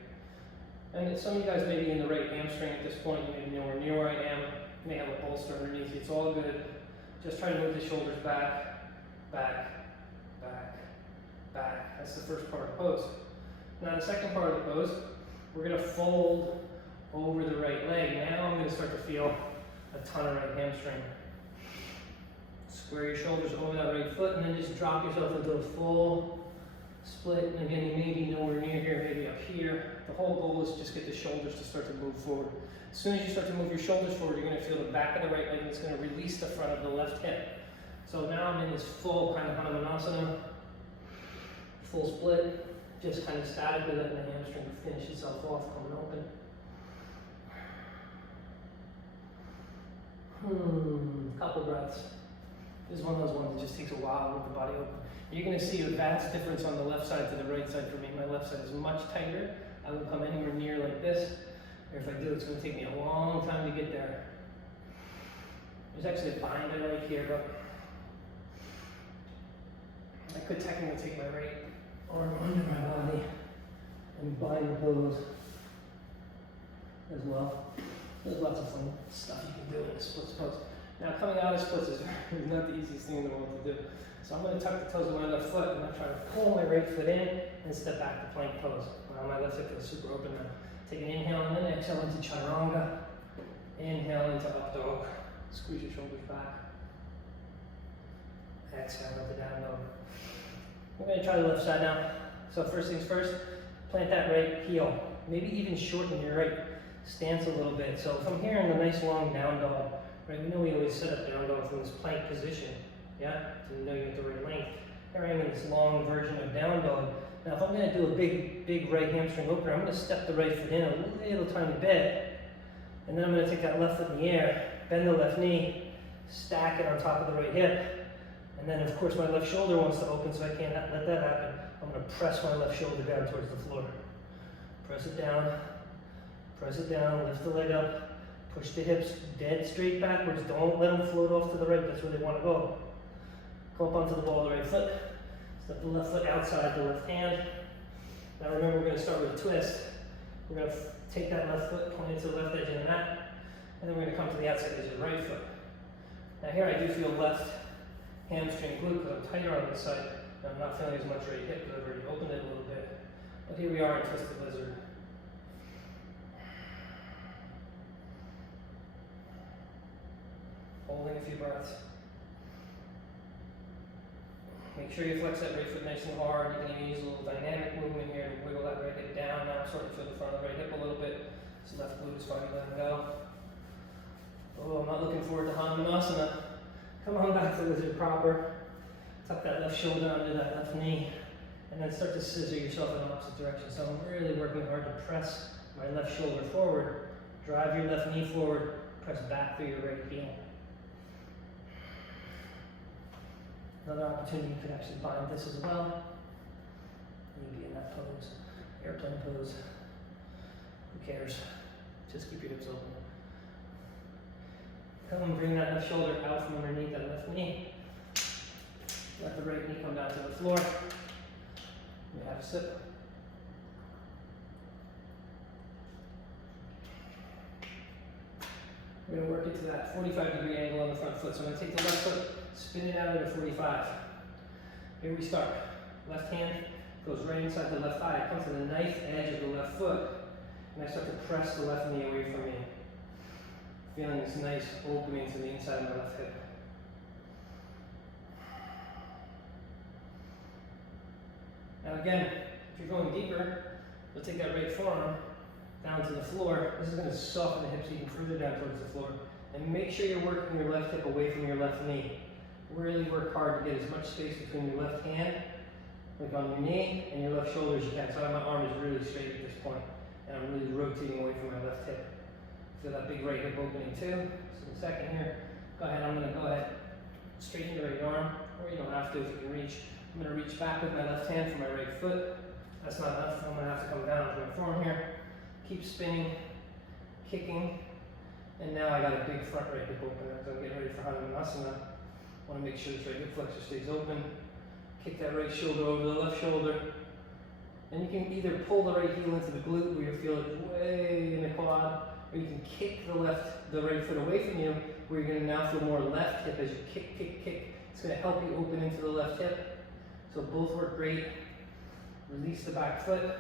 And some of you guys may be in the right hamstring at this point. You may be nowhere near where I am. You may have a bolster underneath you. It's all good. Just try to move the shoulders back, back, back, back. That's the first part of the pose. Now the second part of the pose, we're going to fold over the right leg. Now I'm going to start to feel a ton of right hamstring. Square your shoulders over that right foot and then just drop yourself into a full split. And again, you may be nowhere near here, maybe up here. The whole goal is just get the shoulders to start to move forward. As soon as you start to move your shoulders forward, you're going to feel the back of the right leg and it's going to release the front of the left hip. So now I'm in this full kind of Hanumanasana, full split, just kind of static with it, and the hamstring to finish itself off, coming open. Couple breaths. This is one of those ones that just takes a while to move the body open. You're going to see a vast difference on the left side to the right side for me. My left side is much tighter. I won't come anywhere near like this. Or if I do, it's going to take me a long time to get there. There's actually a binder right here, but I could technically take my right arm under my body and bind the pose as well. There's lots of fun stuff you can do in a splits pose. Now coming out of splits is not the easiest thing in the world to do. So I'm going to tuck the toes of my left foot and I'm trying to pull my right foot in and step back to plank pose. Now my left hip is super open now. Take an inhale and then exhale into chaturanga. Inhale into up dog. Squeeze your shoulders back. Exhale into down dog. We're going to try the left side now. So first things first, plant that right heel. Maybe even shorten your right stance a little bit. So if I'm here in a nice long down dog, right, we know we always set up down dog from this plank position, yeah, to know you have the right length. Here I am in this long version of down dog. Now if I'm going to do a big right hamstring opener, I'm going to step the right foot in a little tiny bit, and then I'm going to take that left foot in the air, bend the left knee, stack it on top of the right hip, and then of course my left shoulder wants to open, so I can't let that happen. I'm going to press my left shoulder down towards the floor. Press it down, lift the leg up, push the hips dead straight backwards. Don't let them float off to the right, that's where they want to go. Come up onto the ball of the right foot, step the left foot outside the left hand. Now remember, we're going to start with a twist. We're going to take that left foot, point it to the left edge of the mat, and then we're going to come to the outside edge of the right foot. Now here I do feel left hamstring glute because I'm tighter on this side. I'm not feeling as much right hip because I've already opened it a little bit. But here we are in Twisted Lizard. Holding a few breaths. Make sure you flex that right foot nice and hard. You can use a little dynamic movement here to wiggle that right hip down. Now I'm starting to feel the front of the right hip a little bit. This left glute is finally letting go. Oh, I'm not looking forward to Hamstrings. Come on back to lizard proper. Tuck that left shoulder under that left knee, and then start to scissor yourself in the opposite direction. So I'm really working hard to press my left shoulder forward, drive your left knee forward, press back through your right heel. Another opportunity, you could actually bind this as well. You can be in that pose, airplane pose. Who cares? Just keep your hips open. Come and bring that left shoulder out from underneath that left knee. Let the right knee come down to the floor. You have a sip. We're going to work it to that 45-degree angle on the front foot. So I'm going to take the left foot, spin it out at a 45. Here we start. Left hand goes right inside the left thigh. It comes to the knife edge of the left foot. And I start to press the left knee away from me. Feeling this nice opening to the inside of my left hip. Now again, if you're going deeper, you'll take that right forearm down to the floor. This is going to soften the hips even further down towards the floor. And make sure you're working your left hip away from your left knee. Really work hard to get as much space between your left hand, like on your knee, and your left shoulder as you can. So my arm is really straight at this point, and I'm really rotating away from my left hip. Feel that big right hip opening too. So in a second here, I'm going to go ahead, straighten the right arm, or you don't have to if you can reach. I'm going to reach back with my left hand for my right foot. That's not enough. I'm going to have to come down with my forearm here. Keep spinning, kicking, and now I got a big front right hip opener. So I'm getting ready for Hamstrings. I want to make sure this right hip flexor stays open. Kick that right shoulder over the left shoulder. And you can either pull the right heel into the glute where you feel it way in the quad, or you can kick the right foot away from you where you're going to now feel more left hip as you kick, kick, kick. It's going to help you open into the left hip. So both work great. Release the back foot.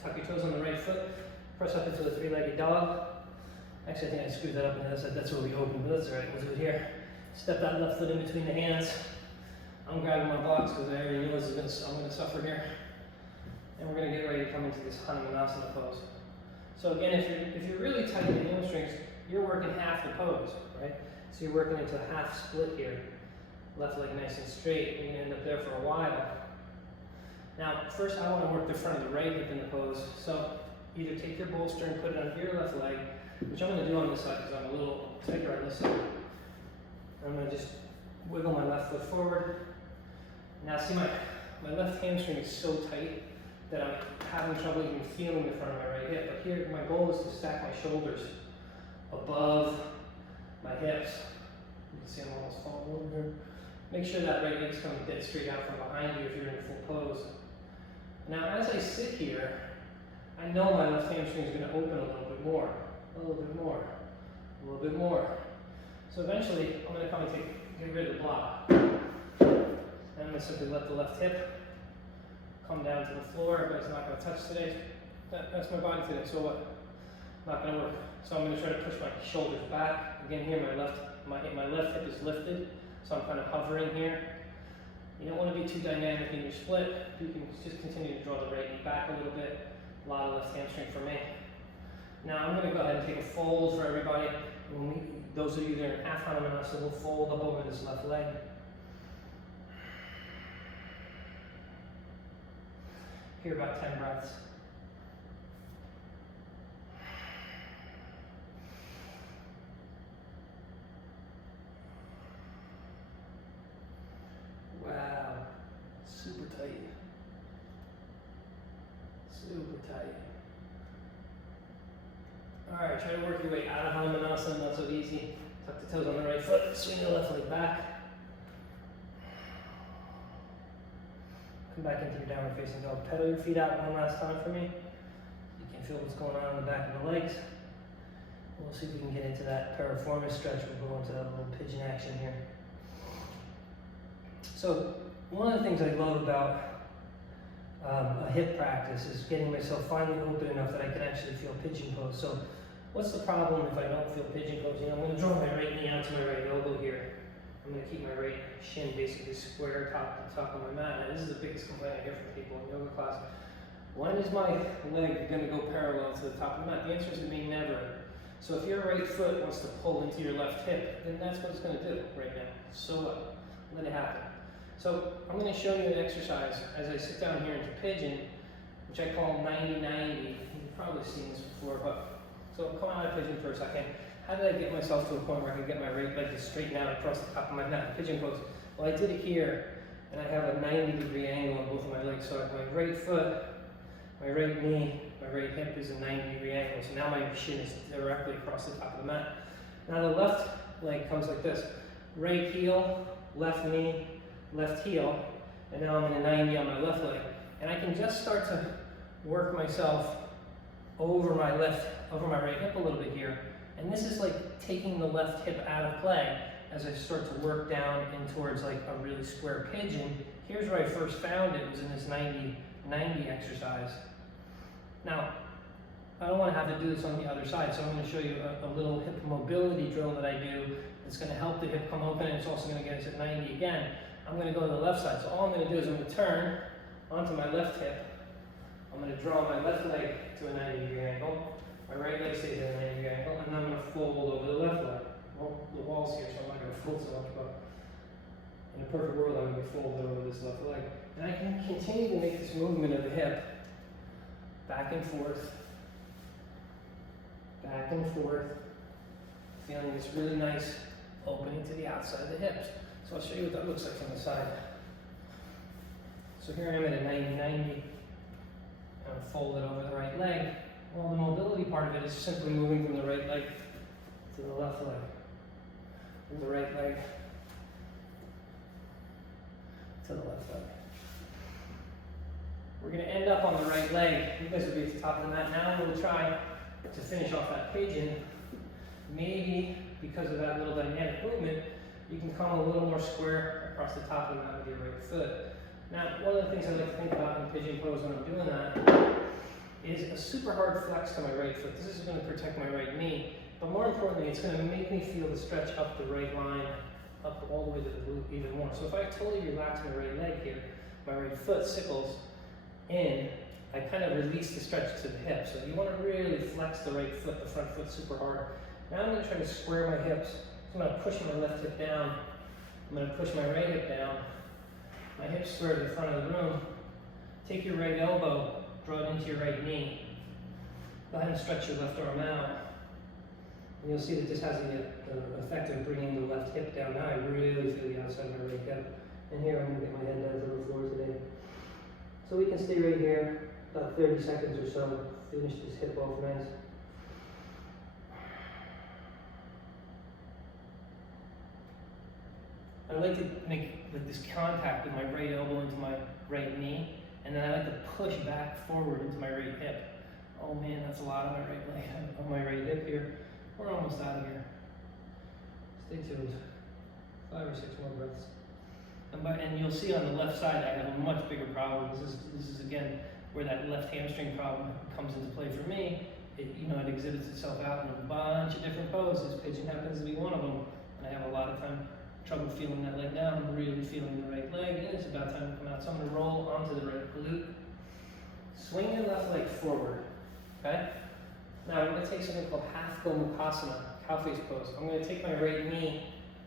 Tuck your toes on the right foot. Press up into a three-legged dog. Actually, I think I screwed that up on the other side. That's where we open, but that's all right. We'll do it here. Step that left foot in between the hands. I'm grabbing my blocks because I already know I'm going to suffer here. And we're going to get ready to come into this Hamstrings pose. So again, if you're really tight in the hamstrings, you're working half the pose, right? So you're working into a half split here. Left leg nice and straight. You're going to end up there for a while. Now, first I want to work the front of the right hip in the pose. So either take your bolster and put it onto your left leg, which I'm going to do on this side because I'm a little tighter on this side. I'm going to just wiggle my left foot forward. Now see my left hamstring is so tight that I'm having trouble even feeling the front of my right hip. But here, my goal is to stack my shoulders above my hips. You can see I'm almost falling over here. Make sure that right leg's coming dead straight out from behind you if you're in full pose. Now as I sit here, I know my left hamstring is going to open a little bit more, a little bit more, a little bit more. So eventually, I'm going to come and get rid of the block. And I'm going to simply let the left hip come down to the floor, but it's not going to touch today. That's my body today, so what? Not going to work. So I'm going to try to push my shoulders back. Again here, my left hip is lifted, so I'm kind of hovering here. You don't want to be too dynamic in your split. You can just continue to draw the right knee back a little bit. A lot of left hamstring for me. Now I'm going to go ahead and take a fold for everybody. Those of you that are in half Hanumanasana will fold up over this left leg. Here, about 10 breaths. Wow, super tight. Super tight. All right, try to work your way out of Hanumanasana, not so easy. Tuck the toes on the right foot, swing the left leg back. Come back into your downward facing dog. Pedal your feet out one last time for me. You can feel what's going on in the back of the legs. We'll see if we can get into that piriformis stretch. We'll go into that little pigeon action here. So one of the things I love about a hip practice is getting myself finally open enough that I can actually feel pigeon pose. So what's the problem if I don't feel pigeon pose? I'm going to draw my right knee out to my right elbow here. I'm going to keep my right shin basically square top of my mat. Now, this is the biggest complaint I hear from people in yoga class. When is my leg going to go parallel to the top of the mat? The answer is going to be never. So if your right foot wants to pull into your left hip, then that's what it's going to do right now. So what? Let it happen. So I'm going to show you an exercise as I sit down here into pigeon, which I call 90-90. You've probably seen this before, but so come out of pigeon for a second. How did I get myself to a point where I could get my right leg to straighten out across the top of my mat, pigeon pose? Well, I did it here, and I have a 90-degree angle on both of my legs. So my right foot, my right knee, my right hip is a 90-degree angle. So now my shin is directly across the top of the mat. Now the left leg comes like this. Right heel, left knee, left heel, and now I'm in a 90 on my left leg. And I can just start to work myself over my right hip a little bit here. And this is like taking the left hip out of play as I start to work down in towards like a really square pigeon. Here's where I first found it, was in this 90-90 exercise. Now, I don't want to have to do this on the other side, so I'm going to show you a little hip mobility drill that I do that's going to help the hip come open, and it's also going to get us at 90 again. I'm going to go to the left side, so all I'm going to do is I'm going to turn onto my left hip. I'm going to draw my left leg to a 90-degree angle. My right leg stays at a 90-degree angle, and then I'm going to fold over the left leg. Well, the wall's here, so I'm not going to fold so much, but in a perfect world, I'm going to be folded over this left leg. And I can continue to make this movement of the hip back and forth, feeling this really nice opening to the outside of the hips. So I'll show you what that looks like from the side. So here I am at a 90-90, and folded over the right leg. Well, the mobility part of it is simply moving from the right leg to the left leg, from the right leg to the left leg. We're going to end up on the right leg. You guys will be at the top of the mat now. We'll try to finish off that pigeon. Maybe because of that little dynamic movement, you can come a little more square across the top of the mat with your right foot. Now, one of the things I like to think about in pigeon pose when I'm doing that is a super hard flex to my right foot. This is going to protect my right knee, but more importantly, it's going to make me feel the stretch up the right line, up all the way to the glute even more. So if I totally relax my right leg here, my right foot sickles in, I kind of release the stretch to the hip. So you want to really flex the right foot, the front foot super hard. Now I'm going to try to square my hips. So I'm going to push my left hip down. I'm going to push my right hip down. My hips square to the front of the room. Take your right elbow, draw it into your right knee. Go ahead and stretch your left arm out. And you'll see that this has the effect of bringing the left hip down. Now I really feel the outside of my right hip. And here I'm going to get my head down to the floor today. So we can stay right here, about 30 seconds or so. Finish this hip off nice. I like to make like this contact with my right elbow into my right knee, and then I like to push back forward into my right hip. Oh man, that's a lot on my right leg, on my right hip here. We're almost out of here. Stay tuned. 5 or 6 more breaths. And you'll see on the left side I have a much bigger problem. This is again where that left hamstring problem comes into play for me. It exhibits itself out in a bunch of different poses. Pigeon happens to be one of them, and I have a lot of trouble feeling that leg down, really feeling the right leg, and it's about time to come out. So I'm going to roll onto the right glute, Swing your left leg forward, okay? Now we're going to take something called half Gomukhasana, cow face pose. I'm going to take my right knee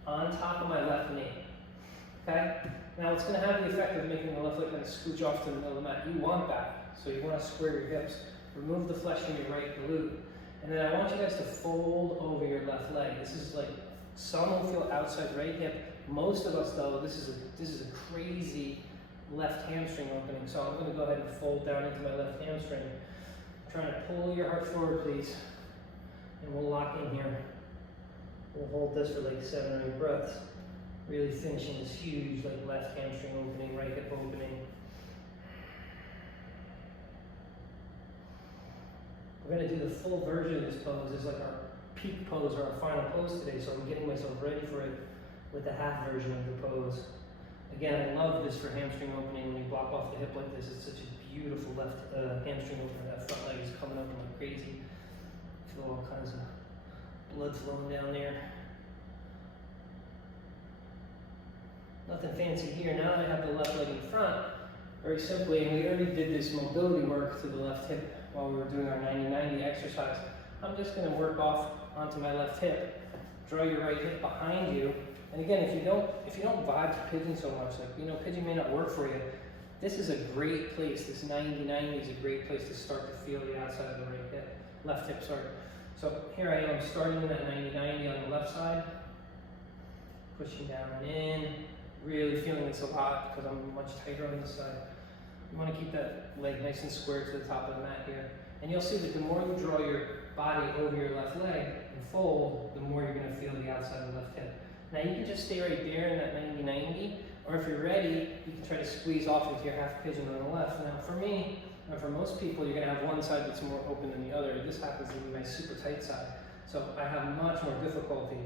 on top of my left knee, okay? Now it's going to have the effect of making the left leg kind of scooch off to the middle of the mat. You want that, so you want to square your hips. Remove the flesh from your right glute. And then I want you guys to fold over your left leg. This is like, some will feel outside right hip. Most of us though, this is a crazy left hamstring opening. So I'm going to go ahead and fold down into my left hamstring. Trying to pull your heart forward, please. And we'll lock in here. We'll hold this for like 7 or 8 breaths. Really finishing this huge like left hamstring opening, right hip opening. We're going to do the full version of this pose. It's like our peak pose or our final pose today, so I'm getting myself ready for it with the half version of the pose. Again, I love this for hamstring opening. When you block off the hip like this, it's such a beautiful left hamstring opener. That front leg is coming open like crazy. Feel all kinds of blood flowing down there. Nothing fancy here. Now that I have the left leg in front, very simply, and we already did this mobility work to the left hip while we were doing our 90-90 exercise. I'm just going to work off onto my left hip. Draw your right hip behind you. And again, if you don't vibe to pigeon so much, like, you know, pigeon may not work for you, this is a great place. This 90-90 is a great place to start to feel the outside of the right hip, left hip, sorry. So here I am starting in that 90-90 on the left side, pushing down and in, really feeling this a lot because I'm much tighter on this side. You want to keep that leg nice and square to the top of the mat here. And you'll see that the more you draw your body over your left leg and fold, the more you're going to feel the outside of the left hip. Now you can just stay right there in that 90-90, or if you're ready, you can try to squeeze off into your half pigeon on the left. Now for me, and for most people, you're going to have one side that's more open than the other. This happens to be my super tight side. So I have much more difficulty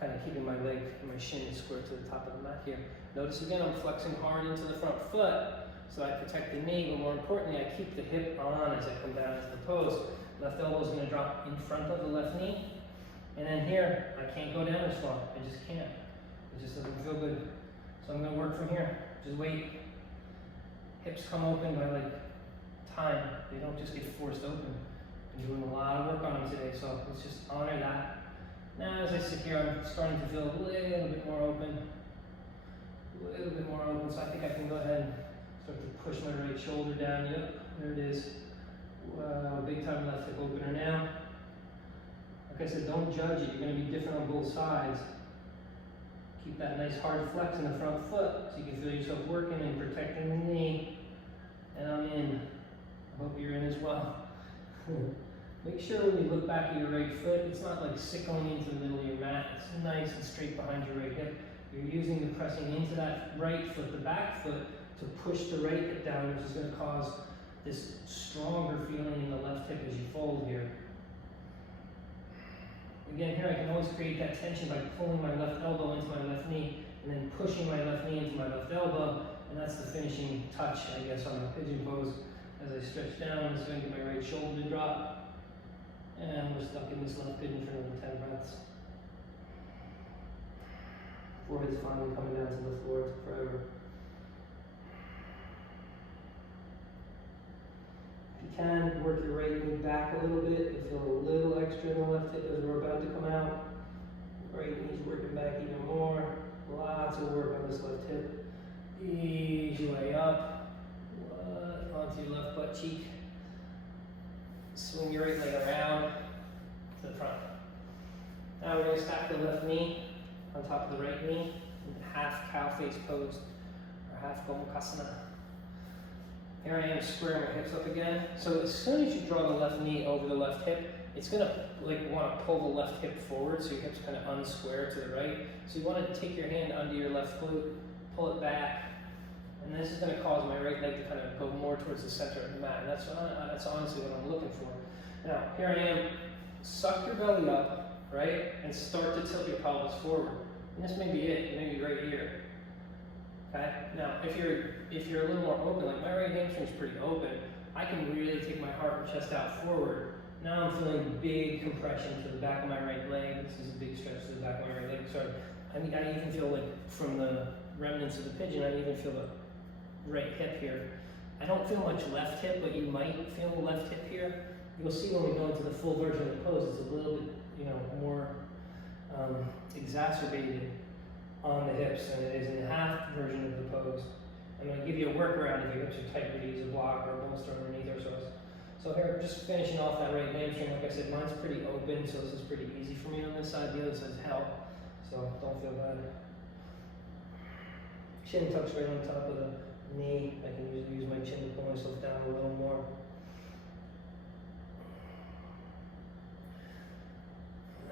kind of keeping my leg and my shin square to the top of the mat here. Notice again, I'm flexing hard into the front foot, so I protect the knee, but more importantly, I keep the hip on as I come down into the pose. Left elbow is going to drop in front of the left knee. And then here, I can't go down as far. I just can't. It just doesn't feel good. So I'm going to work from here. Just wait. Hips come open by like time. They don't just get forced open. Been doing a lot of work on them today, so let's just honor that. Now as I sit here, I'm starting to feel a little bit more open. A little bit more open, so I think I can go ahead and start to push my right shoulder down. Yep, there it is. Wow, big time left hip opener now. Like I said, don't judge it. You're going to be different on both sides. Keep that nice hard flex in the front foot so you can feel yourself working and protecting the knee. And I'm in. I hope you're in as well. Make sure when you look back at your right foot, it's not like sickling into the middle of your mat. It's nice and straight behind your right hip. You're using the pressing into that right foot, the back foot, to push the right hip down, which is going to cause this stronger feeling in the left hip as you fold here. Again, here I can always create that tension by pulling my left elbow into my left knee and then pushing my left knee into my left elbow, and that's the finishing touch, I guess, on the pigeon pose. As I stretch down, I'm just going to get my right shoulder to drop, and we're stuck in this left pigeon for another 10 breaths. Forehead's finally coming down to the floor forever. If you can, work your right knee back a little bit. You feel a little extra in the left hip as we're about to come out. Right knee's working back even more. Lots of work on this left hip. Ease your way up. Onto your left butt cheek. Swing your right leg around to the front. Now we're going to stack the left knee on top of the right knee in half cow face pose, or half Gomukhasana. Here I am squaring my hips up again. So as soon as you draw the left knee over the left hip, it's going to want to pull the left hip forward, so your hips kind of unsquare to the right. So you want to take your hand under your left glute, pull it back, and this is going to cause my right leg to kind of go more towards the center of the mat. And that's honestly what I'm looking for. Now, here I am. Suck your belly up, right, and start to tilt your pelvis forward. And this may be it, maybe right here. Okay? Now, if you're a little more open, like my right hamstring's pretty open, I can really take my heart and chest out forward. Now I'm feeling big compression to the back of my right leg. This is a big stretch to the back of my right leg. Sorry. I even feel like from the remnants of the pigeon, I even feel the right hip here I don't feel much left hip, but you might feel the left hip here. You'll see when we go into the full version of the pose, it's a little bit, more exacerbated on the hips than it is in the half version of the pose. I'm going to give you a workaround if your hips are tight, where you use a block or a bolster underneath or so. So here, just finishing off that right hamstring. Like I said, mine's pretty open, so this is pretty easy for me on this side. The other side's hell, so don't feel bad. Chin tucks right on top of the knee. I can usually use my chin to pull myself down a little more.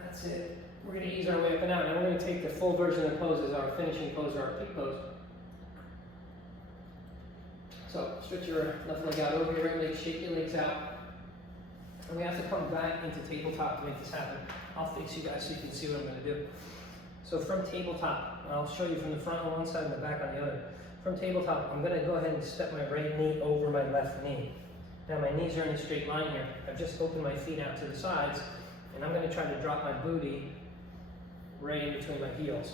That's it. We're going to ease our way up and out. Now we're going to take the full version of the pose as our finishing pose or our peak pose. So stretch your left leg out over your right leg, shake your legs out. And we have to come back into tabletop to make this happen. I'll face you guys so you can see what I'm going to do. So from tabletop, I'll show you from the front on one side and the back on the other. From tabletop, I'm going to go ahead and step my right knee over my left knee. Now my knees are in a straight line here. I've just opened my feet out to the sides, and I'm going to try to drop my booty right in between my heels.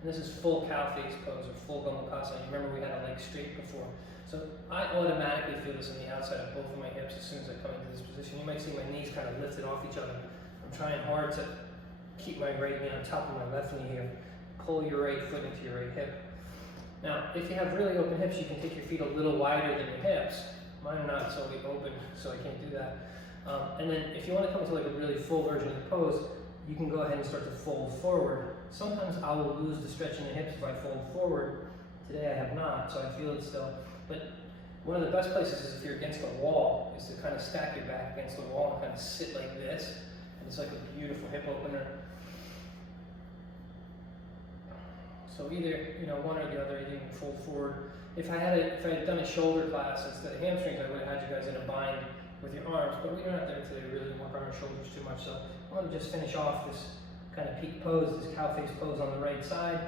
And this is full cow face pose or full gomakasa. You remember we had a leg straight before. So I automatically feel this on the outside of both of my hips as soon as I come into this position. You might see my knees kind of lifted off each other. I'm trying hard to keep my right knee on top of my left knee here. Pull your right foot into your right hip. Now, if you have really open hips, you can take your feet a little wider than your hips. Mine are not so open, so I can't do that. And then if you want to come to like a really full version of the pose, you can go ahead and start to fold forward. Sometimes I will lose the stretch in the hips if I fold forward. Today I have not, so I feel it still. But one of the best places is if you're against a wall, is to kind of stack your back against the wall and kind of sit like this. And it's like a beautiful hip opener. So either one or the other, you can fold forward. If I had done a shoulder class instead of hamstrings, I would have had you guys in a bind with your arms, but we're not there today to really work on our shoulders too much. So I want to just finish off this kind of peak pose, this cow face pose on the right side.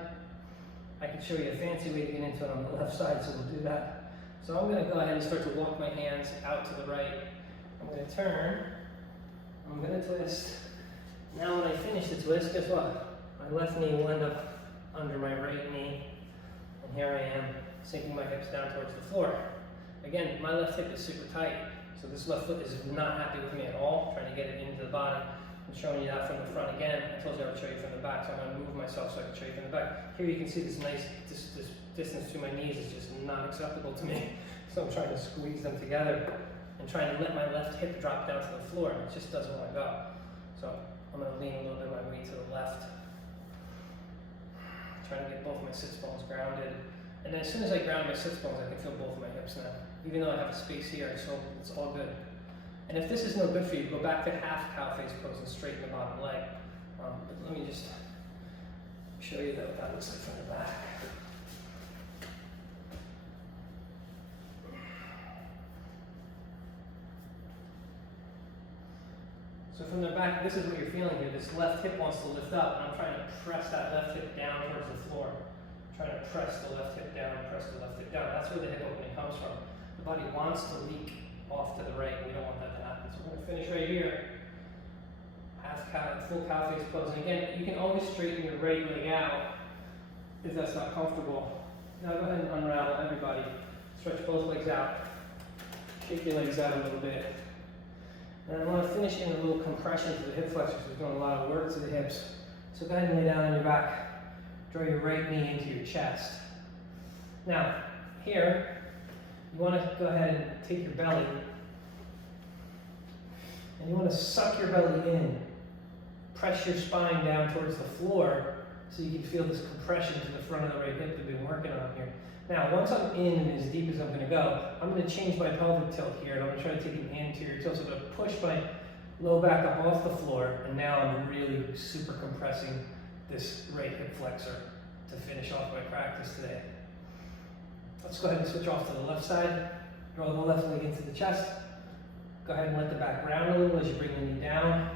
I can show you a fancy way to get into it on the left side, so we'll do that. So I'm going to go ahead and start to walk my hands out to the right. I'm going to turn. I'm going to twist. Now when I finish the twist, guess what? My left knee will end up under my right knee. And here I am, sinking my hips down towards the floor. Again, my left hip is super tight, so this left foot is not happy with me at all, trying to get it into the body. I'm showing you that from the front again. I told you I would show you from the back, so I'm going to move myself so I can show you from the back. Here you can see this nice this distance to my knees is just not acceptable to me. So I'm trying to squeeze them together and trying to let my left hip drop down to the floor. It just doesn't want to go. So I'm going to lean a little bit of my weight to the left. Trying to get both my sits bones grounded. And then as soon as I ground my sits bones, I can feel both of my hips now. Even though I have a space here, so it's all good. And if this is no good for you, go back to half cow face pose and straighten the bottom leg. But let me just show you what that looks like from the back. So from the back, this is what you're feeling here. This left hip wants to lift up, and I'm trying to press that left hip down towards the floor. I'm trying to press the left hip down, press the left hip down. That's where the hip opening comes from. The body wants to leak off to the right. We don't want that to happen. So we're going to finish right here. Half cow, full cow face pose. And again, you can always straighten your right leg out if that's not comfortable. Now go ahead and unravel everybody. Stretch both legs out. Shake your legs out a little bit. And I want to finish in a little compression to the hip flexors. We're doing a lot of work to the hips. So go ahead and lay down on your back. Draw your right knee into your chest. Now, here, you want to go ahead and take your belly, and you want to suck your belly in. Press your spine down towards the floor so you can feel this compression to the front of the right hip we've been working on here. Now, once I'm in and as deep as I'm going to go, I'm going to change my pelvic tilt here, and I'm going to try to take an anterior tilt. So I'm going to push my low back up off the floor, and now I'm really super compressing this right hip flexor to finish off my practice today. Let's go ahead and switch off to the left side. Draw the left leg into the chest. Go ahead and let the back round a little as you bring the knee down.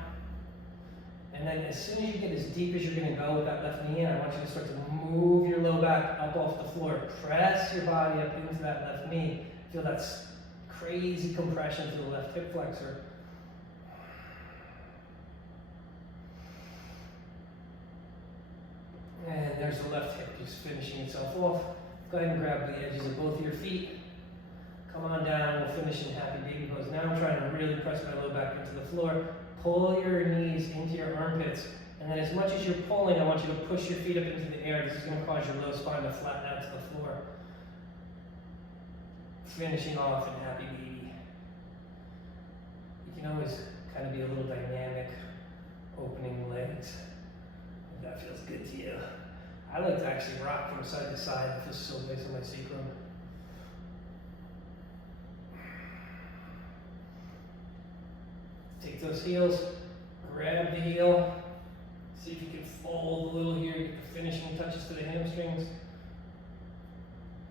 And then as soon as you get as deep as you're going to go with that left knee in, I want you to start to move your low back up off the floor. Press your body up into that left knee. Feel that crazy compression to the left hip flexor. And there's the left hip just finishing itself off. Go ahead and grab the edges of both of your feet. finishing happy baby pose. Now I'm trying to really press my low back into the floor. Pull your knees into your armpits. And then as much as you're pulling, I want you to push your feet up into the air. This is going to cause your low spine to flatten out to the floor. Finishing off in happy baby. You can always kind of be a little dynamic, opening legs. If that feels good to you. I like to actually rock from side to side. It feels so nice on my sacrum. Take those heels, grab the heel. See if you can fold a little here, get the finishing touches to the hamstrings.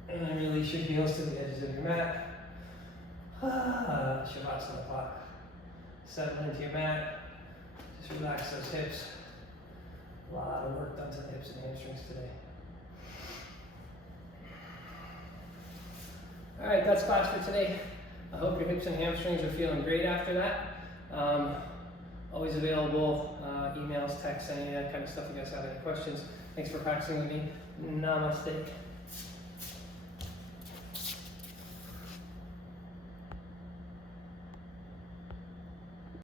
And then release your heels to the edges of your mat. Shavasana block. Settle into your mat. Just relax those hips. A lot of work done to the hips and hamstrings today. All right, that's class for today. I hope your hips and hamstrings are feeling great after that. Always available, emails, texts, any of that kind of stuff. If you guys have any questions, thanks for practicing with me. Namaste.